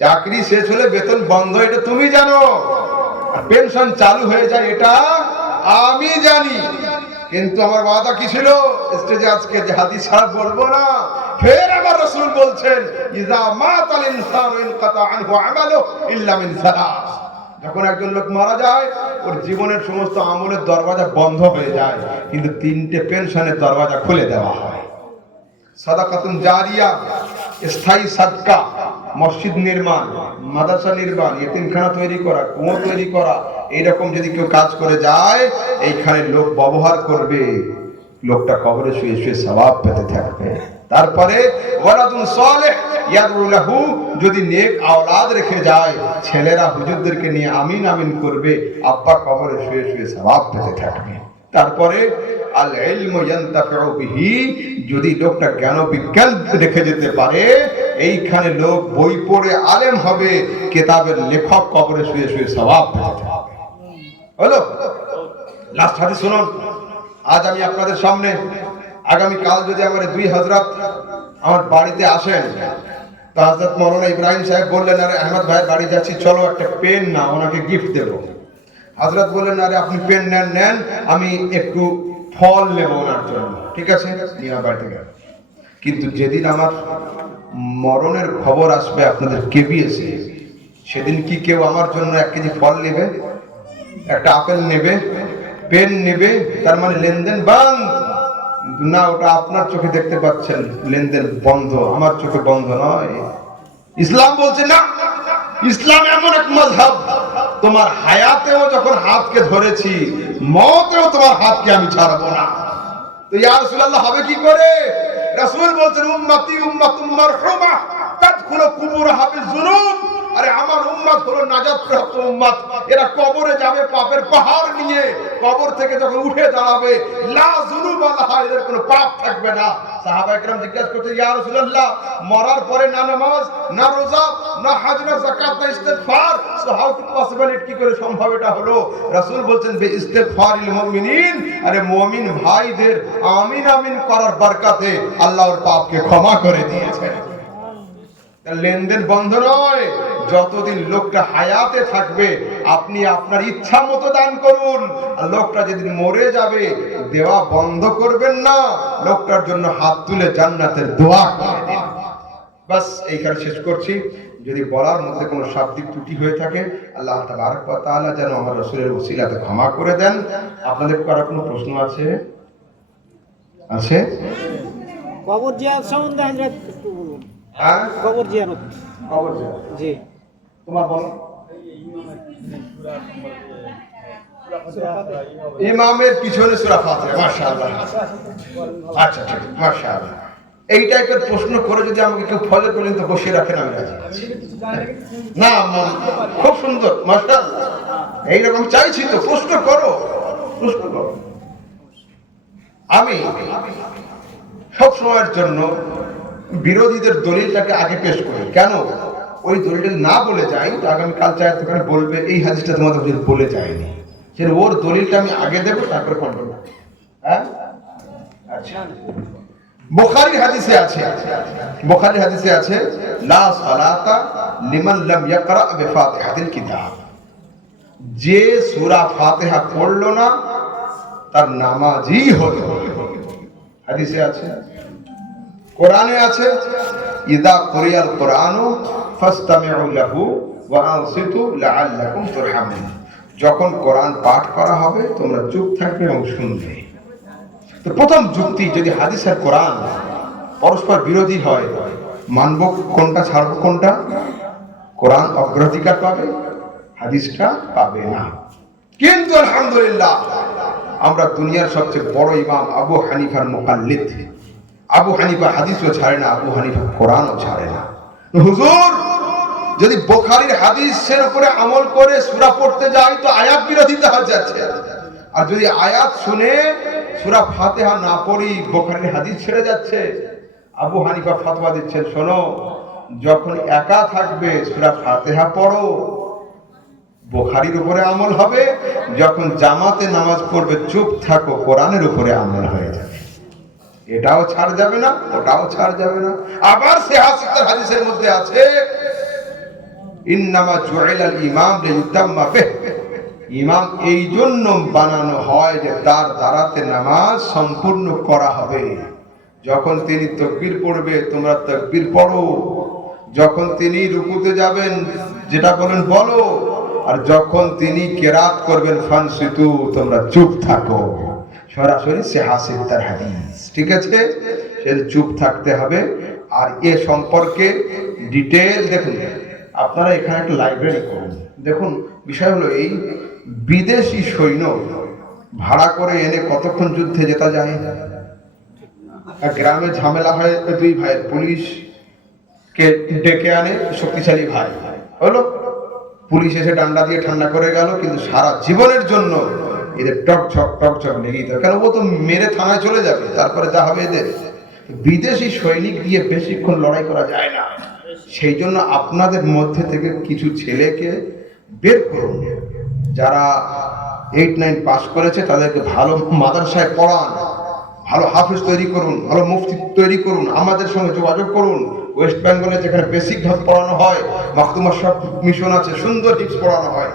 চাকরি শেষ হলে বেতন বন্ধ এটা তুমি জানো আর পেনশন চালু হয়ে যায় এটা আমি জানি কিন্তু আমার ওয়াদা কি ছিল স্টেজে আজকে যে হাদিস ছাড়া বলবো না ফের আবার রাসূল বলছেন ইজা মাতাল ইনসানু ইনকাতা আনহু আমালু ইল্লা মিন সালাস যখন একজন লোক মারা যায় ওর জীবনের সমস্ত আমলের দরজা বন্ধ হয়ে যায় কিন্তু তিনটে পেনশনের দরজা খুলে দেওয়া হয় সাদাকাতুন জারিয়া স্থায়ী সাদকা মসজিদ নির্মাণ মাদ্রাসা নির্মাণ ইতিমখানা তৈরি করা কুয়ো তৈরি করা এইরকম যদি কেউ কাজ করে যায় এইখানে লোক ব্যবহার করবে লোকটা কবরে শুয়ে শুয়ে সওয়াব পেতে থাকবে তারপরে ওয়ালাদুন সালেহ ইয়াদউ লাহু যদি নেক আওলাদ রেখে যায় ছেলেরা হুজুরদেরকে নিয়ে আমিন আমিন করবে আব্বা কবরে শুয়ে শুয়ে সওয়াব পেতে থাকবে তারপরে আল ইলমু ইয়ানতাফিউ বিহি যদি লোকটা জ্ঞান বিজ্ঞান রেখে যেতে পারে এইখানে লোক বই পড়ে আলেম হবে কিতাবের লেখক কবরে শুয়ে শুয়ে সওয়াব পেতে থাকবে হলো লাস্ট হাদিস শুনুন আজ আমি আপনাদের সামনে আগামী কাল যদি আমার দুই হযরত আমার বাড়িতে আসেন তো হযরত মাওলানা ইব্রাহিম সাহেব বললেন আরে আহমদ ভাইয়ের বাড়ি যাচ্ছি চলো একটা পেন না ওনাকে গিফট দেব হযরত বললেন আরে আপনি পেন নেন আমি একটু ফল নেব ওনার জন্য ঠিক আছে নিয়ে বাড়িতে গেল কিন্তু যেদিন আমার মরণের খবর আসবে আপনাদের কেবিএসে সেদিন কি কেউ আমার জন্য 1 কেজি ফল নেবে একটা আপেল নেবে পেন নেবে তার মানে লেনদেন বন্ধ না ওটা আপনার চোখে দেখতে পাচ্ছেন লেনদেন বন্ধ আমার চোখে বন্ধ নয় ইসলাম বলছে না ইসলাম এমন এক মাযহাব তোমার হায়াতেও যখন হাতকে ধরেছি মওতেও তোমার হাতকে আমি ছাড়বো না তো ইয়া রাসূলুল্লাহ হবে কি করে রাসূল বলছেন উম্মতি উম্মাতুম মারহুমা তাদখুলু কুবুরহা বিযুনুব আরে আমার উম্মত হলো নাজাত প্রাপ্ত উম্মত এরা কবরে যাবে পাপের পাহাড় নিয়ে কবর থেকে যখন উঠে দাঁড়াবে লা যুনুব লাহা এদের কোনো পাপ থাকবে না সাহাবায়ে কেরাম জিজ্ঞাসা করতে ইয়া রাসূলুল্লাহ মরার পরে না নামাজ না রোজা না হজ না যাকাত না ইস্তিগফার so how to possible it কি করে সম্ভব এটা হলো রাসূল বলছেন বে ইস্তিগফারিল মুমিনিন আরে মুমিন ভাইদের আমিন আমিন করার বরকতে আল্লাহ ওর পাপকে ক্ষমা করে দিয়েছেন লেনদেন বন্ধ নয় যতদিন লোকটা হায়াতে থাকবে আপনি আপনার ইচ্ছা মতো দান করুন আর লোকটা যেদিন মরে যাবে দেওয়া বন্ধ করবেন না লোকটার জন্য হাত তুলে জান্নাতের দোয়া করে দিন বাস এইখানে শেষ করছি যদি বলার মধ্যে কোনো শাব্দিক ত্রুটি হয়ে থাকে আল্লাহ তাবারক ওয়া তাআলা যেন আমার রাসূলের ওসিলাতে ক্ষমা করে দেন আপনাদের কারো কোনো প্রশ্ন আছে কবর জিয়ারত সম্বন্ধে হযরত একটু বলুন হ্যাঁ কবর জিয়ারত খবর আছে জি তোমার বলো ইমামের পিছনে সূরা ফাতিহা। মাশাআল্লাহ। আচ্ছা ঠিক, মাশাআল্লাহ। এই টাইপের প্রশ্ন করে যদি আমাকে কেউ ফজর পর্যন্ত বসিয়ে রাখেন আমি রাজি আছি। না খুব সুন্দর, মাশাআল্লাহ। এইরকম চাইছি তো, প্রশ্ন করো, প্রশ্ন করো। আমি সব সময়ের জন্য বিরোধীদের দলিলটাকে আগে পেশ করি। কেন? ওই দলিলটা না বলে যাই তো আগামীকাল চাই তোখানে বলবে এই হাদিসটা তোমাদের বলে যায়নি, সেটা ওর দলিলটা আমি আগে দেবো, তারপরে কন্ট্রোল। হ্যাঁ, আচ্ছা। বুখারীর হাদিসে আছে, বুখারীর হাদিসে আছে লা সালাতা লিমান লাম ইয়াকরা বিফাতিহাতিল কিতাব। যে সূরা ফাতিহা পড়লো না তার নামাজই হলো। হাদিসে আছে, কোরআনে আছে ইদা কুরিয়াল কুরআনু ফাসতামিউ লাহু ওয়া আনসিতু লাআল্লাকুম তুরহামুন। যখন কোরআন পাঠ করা হবে তোমরা চুপ থাকবে এবং শুনবে। তো প্রথম যুক্তি, যদি হাদিস আর কোরআন পরস্পর বিরোধী হয়, মানব কোনটা, ছাড়ব কোনটা? কোরআন অগ্রাধিকার পাবে, হাদিসটা পাবে না। কিন্তু আলহামদুলিল্লাহ আমরা দুনিয়ার সবচেয়ে বড় ইমাম আবু হানিফার মুকাল্লিদ। আবু হানিফা হাদিসও ছাড়ে না, আবু হানিফা কোরআনও ছাড়ে না। হুজুর যদি বুখারীর হাদিসের উপরে আমল করে সূরা পড়তে যাই তো আয়াত বিরোধিতা হয়ে যাচ্ছে, আর যদি আয়াত শুনে সূরা ফাতিহা না পড়ি বুখারীর হাদিস ছেড়ে যাচ্ছে। আবু হানিফা ফতোয়া দিচ্ছেন, শোনো, যখন একা থাকবে সূরা ফাতিহা পড়ো, বুখারীর উপরে আমল হবে। যখন জামাতে নামাজ পড়বে চুপ থাকো, কোরআনের উপরে আমল হয়ে যাবে। এটাও ছাড় যাবে না, ওটাও ছাড় যাবে না। আবার সিহাহাতের হাদিসের মধ্যে আছে ইন্নামা জুইলাল ইমাম লিইউতাম্মা বিহি। ইমাম এই জন্য বানানো হয় যে তার দ্বারাতে নামাজ সম্পূর্ণ করা হবে। যখন তিনি তাকবীর পড়বে তোমরা তাকবীর পড়ো, যখন তিনি রুকুতে যাবেন যেটা বলেন বলো, আর যখন তিনি কেরাত করবেন ফানসিতু তোমরা চুপ থাকো। সরাসরি সিহাহাতের হাদিস, ঠিক আছে? সে চুপ থাকতে হবে। আর এ সম্পর্কে ডিটেইল দেখুন, আপনারা এখানে একটা লাইব্রেরি করুন। দেখুন বিষয় হলো এই, বিদেশি সৈন্য ভাড়া করে এনে কতক্ষণ যুদ্ধে যেতে যায়। গ্রামে ঝামেলা হয়, দুই ভাই পুলিশ কে ডেকে আনে, শক্তিশালী ভাই হলো, পুলিশ এসে ডান্ডা দিয়ে ঠান্ডা করে গেল, কিন্তু সারা জীবনের জন্য এদের টক ঝক লেগেই থাকে। কেন? ও তো মেরে থানায় চলে যাবে, তারপরে যা হবে এদের। বিদেশি সৈনিক দিয়ে বেশিক্ষণ লড়াই করা যায় না। সেই জন্য আপনাদের মধ্যে থেকে কিছু ছেলেকে বের করুন, যারা 8-9 পাস করেছে তাদেরকে ভালো মাদ্রাসায় পড়ান, ভালো হাফেজ তৈরি করুন, ভালো মুফতি তৈরি করুন। আমাদের সঙ্গে যোগাযোগ করুন। ওয়েস্ট বেঙ্গলে যেখানে বেসিক ভাবে পড়ানো হয়, মাখদুমা সব মিশন আছে, সুন্দর হিপস পড়ানো হয়,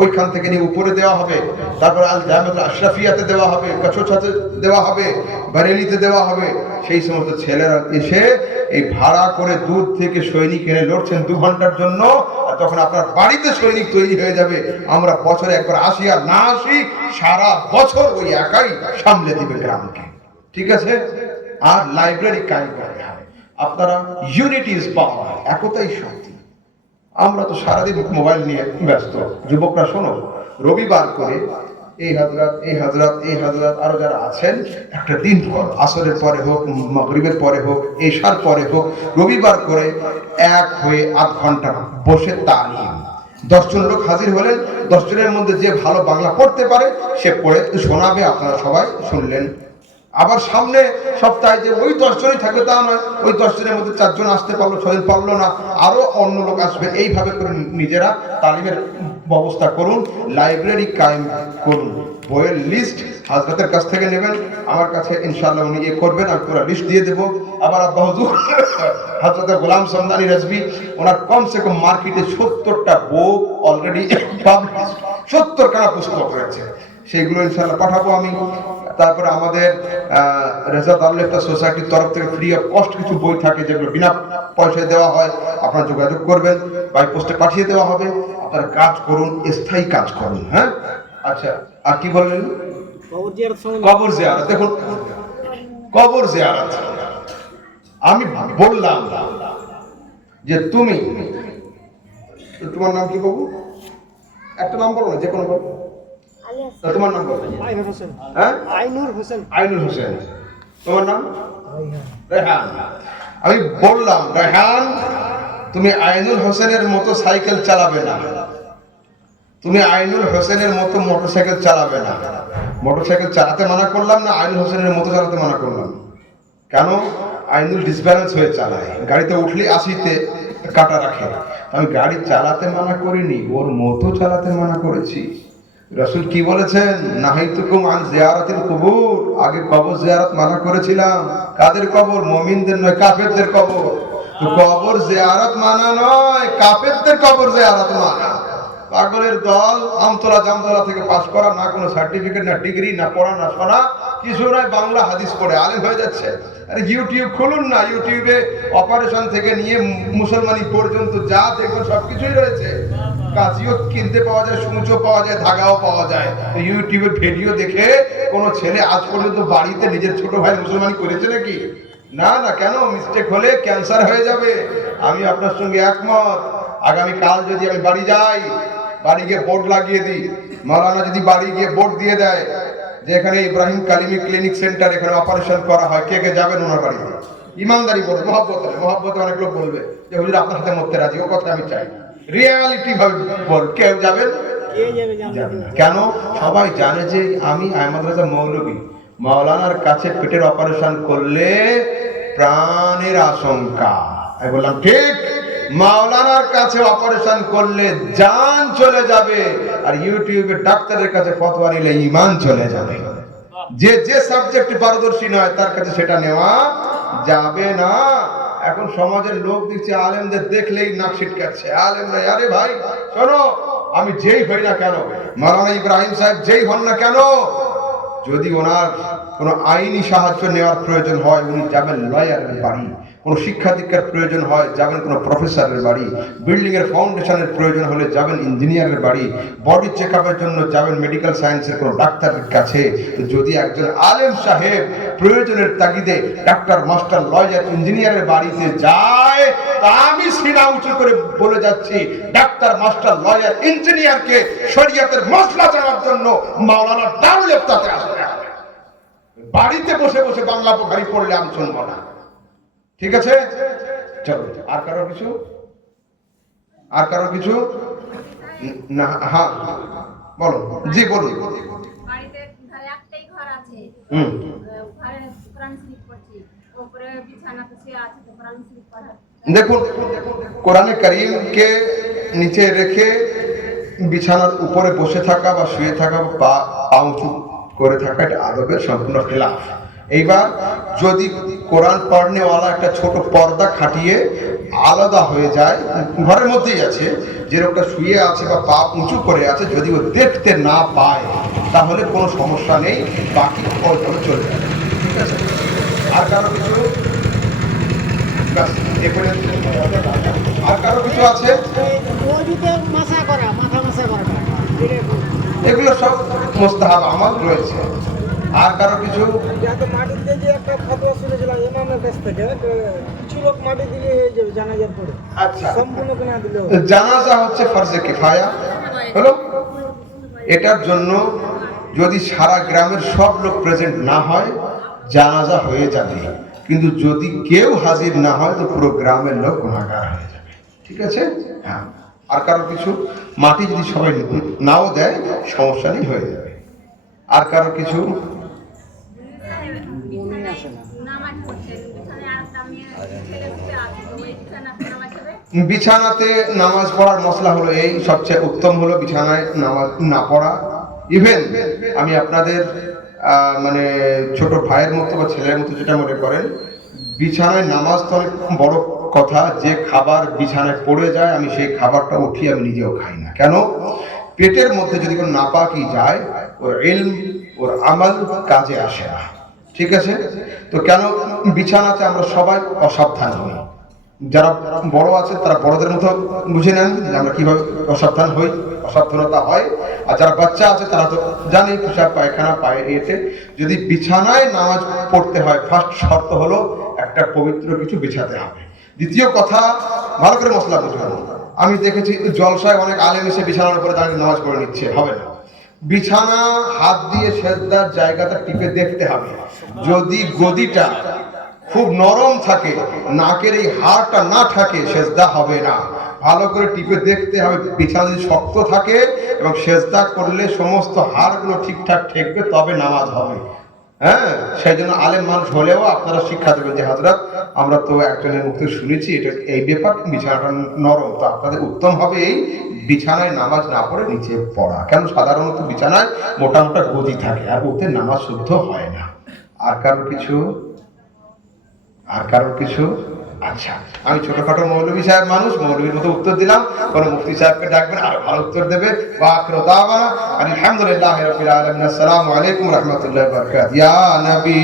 ওইখান থেকে নিয়ে উপরে দেওয়া হবে। তারপরে আল জামিয়াতুল আশরাফিয়াতে দেওয়া হবে, কচুছাতে দেওয়া হবে, বারেলিতে দেওয়া হবে। সেই সমস্ত ছেলেরা এসে এই ভাড়া করে দূর থেকে সৈনিক এনে লড়ছেন 2 ঘন্টার জন্য, আর তখন আপনার বাড়িতে সৈনিক তৈরি হয়ে যাবে। আমরা বছরে একবার আসি আর না আসি, সারা বছর ওই একাই সামলে দিবে গ্রামকে, ঠিক আছে? আর লাইব্রেরি কায়েম করতে হবে। আপনারা ইউনিটি ইজ পাওয়ার, একতাই শক্তি। আমরা তো সারাদিন মোবাইল নিয়ে ব্যস্ত। যুবকরা শোনো, রবিবার করে এই হাজরাত আরো যারা আছেন, একটা দিন পর, আসরের পরে হোক, মাগরিবের পরে হোক, এশার পরে হোক, রবিবার করে এক হয়ে 8 ঘন্টা বসে তালিম। 10 জন লোক হাজির হলেন, 10 জনের মধ্যে যে ভালো বাংলা পড়তে পারে সে পড়ে শোনাবে, আপনারা সবাই শুনলেন। আবার সামনে সপ্তাহে যে ওই 10 জনই থাকবে তা নয়, ওই 10 জনের মধ্যে 4 জন আসতে পারলো, 6 জন পারলো না, আরো অন্য লোক আসবে। এইভাবে করে নিজেরা তালিমের ব্যবস্থা করুন, লাইব্রেরি কায়েম করুন। বইয়ের লিস্ট হাজরাতের কাছ থেকে নেবেন, আমার কাছে ইনশাআল্লাহ উনি করবেন, আর পুরো লিস্ট দিয়ে দেবো। আবার আব্বা হুজুর হযরত গোলাম সমদানি রাজভী, ওনার কমসে কম মার্কেটে 70টা বুক অলরেডি পাবলিশ, 70 খানা পুস্তক রয়েছে, সেইগুলো ইনশাআল্লাহ পাঠাবো আমি। তারপরে আমাদের রেজা দারুল সোসাইটির তরফ থেকে ফ্রি অফ কস্ট কিছু বই থাকে, যেগুলো বিনা পয়সায় দেওয়া হয়। আপনারা যোগাযোগ করবেন, বাই পোস্টে পাঠিয়ে দেওয়া হবে। আপনারা কাজ করুন, স্থায়ী কাজ করুন। হ্যাঁ, আচ্ছা, আর কি বললেন? কবর জিয়ারত। দেখুন, কবর জিয়ারত আমি বললাম যে তোমার নাম কি বাবু? একটা নাম বলো না, যে কোনো বলো। তা তোমার নাম বলো। আইনুর হোসেন। হ্যাঁ, আইনুর হোসেন। আইনুল হোসেন। তোমার নাম? রেহান। আমি বললাম রেহান, তুমি আইনুল হোসেনের মতো সাইকেল চালাবে না, তুমি আইনুল হোসেনের মতো মোটরসাইকেল চালাবে না। মোটরসাইকেল চালাতে মানা করলাম না, আইনুল হোসেনের মতো চালাতে মানা করলাম। কেন? আইনুল ডিসব্যালেন্স হয়ে চালায়, গাড়িতে উঠলে 80-তে কাটা রাখে। আমি গাড়ি চালাতে মানা করিনি, ওর মতো চালাতে মানা করেছি। রাসূল কি বলেছেন? নাহাইতুকুম আন জিয়ারাতিল কুবুর, আগে কবর জিয়ারত মানা করেছিলাম। কাদের কবর? মুমিনদের নয়, কাফেরদের কবর। তো কবর জিয়ারত মানা নয়, কাফেরদের কবর জিয়ারত মানা। পাগলের দল, আমতলা জামতলা থেকে পাস করা, না কোনো সার্টিফিকেট, না ডিগ্রি, না পড়া, না শোনা, কিছু নয়, বাংলা হাদিস পড়ে আলেম হয়ে যাচ্ছে। আরে ইউটিউব খুলুন না, ইউটিউবে অপারেশন থেকে নিয়ে মুসলমানি পর্যন্ত যা দেখবেন সবকিছুই রয়েছে। কাঁচিও কিনতে পাওয়া যায়, সূচও পাওয়া যায়, ধাগাও পাওয়া যায়। ইউটিউবে ভিডিও দেখে কোনো ছেলে আজ পর্যন্ত বাড়িতে নিজের ছোট ভাই মুসলমানি করেছে নাকি? না না, কেন? মিস্টেক হলে ক্যান্সার হয়ে যাবে। আমি আপনার সঙ্গে একমত। আগামী কাল যদি আমি বাড়ি যাই, বাড়ি গিয়ে বোর্ড লাগিয়ে দিই, মাওলানা যদি বাড়ি গিয়ে বোর্ড দিয়ে দেয় যে এখানে ইব্রাহিম কালিমি ক্লিনিক সেন্টার, এখানে অপারেশন করা হয়, কে কে যাবেন ওনার বাড়িতে? ইমানদারি বলবে, মহব্বতে অনেক লোক বলবে যে হুজুর আপনার হাতে মরতে রাজি, ও কথা আমি চাই। রিয়ালিটি ভাবে বল, কেউ যাবেন? কে যাবে জানতে? কেন? সবাই জানে যে আমি আহমদ রাজা মৌলভী, মাওলানার কাছে পেটের অপারেশন করলে প্রাণের আশঙ্কা। আমি বললাম ঠিক, মাওলানার কাছে অপারেশন করলে জান চলে যাবে, আর ইউটিউবে ডাক্তারের কাছে ফতোয়া নিলে ঈমান চলে যাবে। যে যে সাবজেক্টে পারদর্শী নয় তার কাছে সেটা নেওয়া যাবে না। এখন সমাজের লোক দেখছে আলেমদের দেখলেই নাক ছিটকাচ্ছে। আলেমরা, আরে ভাই শোনো, আমি যেই হই না কেন, মাওলানা ইব্রাহিম সাহেব যেই হন না কেন, যদি ওনার কোনো আইনি সাহায্য নেওয়ার প্রয়োজন হয়, উনি যাবেন লয়ারের বাড়ি। কোনো শিক্ষা দীক্ষার প্রয়োজন হয়, যাবেন কোনো প্রফেসরের বাড়ি। বিল্ডিং এর ফাউন্ডেশনের প্রয়োজন হলে যাবেন ইঞ্জিনিয়ারের বাড়ি। বডি চেক আপের জন্য যাবেন মেডিকেল সায়েন্সের কোনো ডাক্তারের কাছে। যদি একজন আলেম সাহেব প্রয়োজনের তাগিদে ডাক্তার, মাস্টার, লয়ার, ইঞ্জিনিয়ারের বাড়িতে যায়, তা আমি সিনা উঁচু করে বলে যাচ্ছি, ডাক্তার, মাস্টার, লয়ার, ইঞ্জিনিয়ারকে শরীয়তের মসলা জানার জন্য মাওলানা দারুল ইফতাতে আসতে হবে। বাড়িতে বসে বসে বাংলা বুখারী পড়লে আমি শুনবো না। ঠিক আছে, চলো। আর কারো কিছু? আর কারো কিছু? না, হ্যাঁ বলো। জি বলুন। বাড়িতে ধরে একটাই ঘর আছে, ঘরে কোরআন শরীফ পড়ছি, উপরে বিছানাতে শুয়ে আছে, তো কোরআন শরীফ পড়া। দেখুন, কোরআনে কারীমকে নিচে রেখে বিছানার উপরে বসে থাকা বা শুয়ে থাকা বা পা উঁচু করে থাকা, এটা আদবের সম্পূর্ণ খেলাফ। এইবার যদি কোরআন পড়নেওয়ালা একটা ছোট পর্দা খাটিয়ে আলাদা হয়ে যায়, ঘরের মধ্যেই আছে, যে লোকটা শুয়ে আছে বা পা উঁচু করে আছে, যদি ও দেখতে না পায় তাহলে কোনো সমস্যা নেই, বাকি ওইভাবে চলে যাবে। ঠিক আছে? আর কারো কিছু? আর কারো কিছু আছে? ওজুতে মাসা করা, মাথা মাসা করাটা, এগুলো সব মুস্তাহাব আমল রয়েছে। আর কারো কিছু? যাতে মাটিতে যে একটা ফতোয়া শুনেছিলাম ইমামের কাছ থেকে, কিছু লোক মাটি দিলে হয়ে যাবে জানাজার পরে। আচ্ছা, সম্পূর্ণ না দিলেও জানাজা হচ্ছে ফরজে কিফায়া হলো। এটার জন্য যদি সারা গ্রামের সব লোক প্রেজেন্ট না হয়, জানাজা হয়ে যাবে। কিন্তু যদি কেউ হাজির না হয়, তো পুরো গ্রামের লোক গুনাহগার হয়ে যাবে। ঠিক আছে? হ্যাঁ। আর কারো কিছু? মাটি যদি সবাই নাও দেয়, সমস্যা নেই, হয়ে যাবে। আর কারো কিছু? নামাজ পড়ছে, বিছানায় আরেকটা মেয়ে ছেলে শুয়ে আছে, তো ওই বিছানাতে নামাজ হবে। বিছানাতে নামাজ পড়ার মসলা হলো এই, সবচেয়ে উত্তম হলো বিছানায় নামাজ না পড়া। ইভেন আমি আপনাদের মানে ছোট ভাইয়ের মতো বা ছেলের মতো যেটা মনে করেন, বিছানায় নামাজ তো অনেক বড় কথা। যে খাবার বিছানায় পড়ে যায়, আমি সেই খাবারটা উঠিয়ে আমি নিজেও খাই না। কেন? পেটের মধ্যে যদি কোনো নাপাকি যায়, ওর ইলম, ওর আমল কাজে আসে না। ঠিক আছে? তো কেন বিছানাতে আমরা সবাই অসাবধান হই? যারা বড় আছে তারা বড়দের মতো বুঝে নেন যে আমরা কিভাবে অসাবধান হই, অসাবধানতা হয়। আর যারা বাচ্চা আছে তারা তো জানে পেশাব পায়খানা পায়ে এতে। যদি বিছানায় নামাজ পড়তে হয়, ফার্স্ট শর্ত হলো একটা পবিত্র কিছু বিছাতে হবে। দ্বিতীয় কথা, ভালো করে মশলা বুঝবেন, আমি দেখেছি জলসায় অনেক আলেম এসে বিছানার উপরে দাঁড়িয়ে নামাজ পড়ে নিচ্ছে, হবে না। বিছানা হাত দিয়ে সেজদার জায়গাটা টিপে দেখতে হবে। যদি গদিটা খুব নরম থাকে, নাকের এই হাড়টা না থাকে, সেজদা হবে না। ভালো করে টিপে দেখতে হবে। বিছানা যদি শক্ত থাকে এবং সেজদা করলে সমস্ত হাড়গুলো ঠিকঠাক ঠেকবে, তবে নামাজ হবে। হ্যাঁ, সেই জন্য আলেম মানুষ হলেও আপনারা শিক্ষা দেবেন যে হযরত আমরা তো একজনের মুখে শুনেছি এটা এই ব্যাপার, বিছানাটা নরম, তো আপনাদের উত্তম হবে এই বিছানায় নামাজ না পড়ে নিচে পড়া। কেন সাধারণত বিছানায় মোটা মোটা গদি থাকে আর ওতে নামাজ শুদ্ধ হয় না। আর কারোর কিছু আচ্ছা, আমি ছোটখাটো মৌলভী সাহেব মানুষ, মৌলভীর মতো উত্তর দিলাম, কোনো মুফতি সাহেবকে ডাকবেন আর ভালো উত্তর দেবে। আলহামদুলিল্লাহ রাব্বিল আলামিন। আসসালামু আলাইকুম ওয়া রাহমাতুল্লাহি ওয়া বারাকাতুহু। ইয়া নবী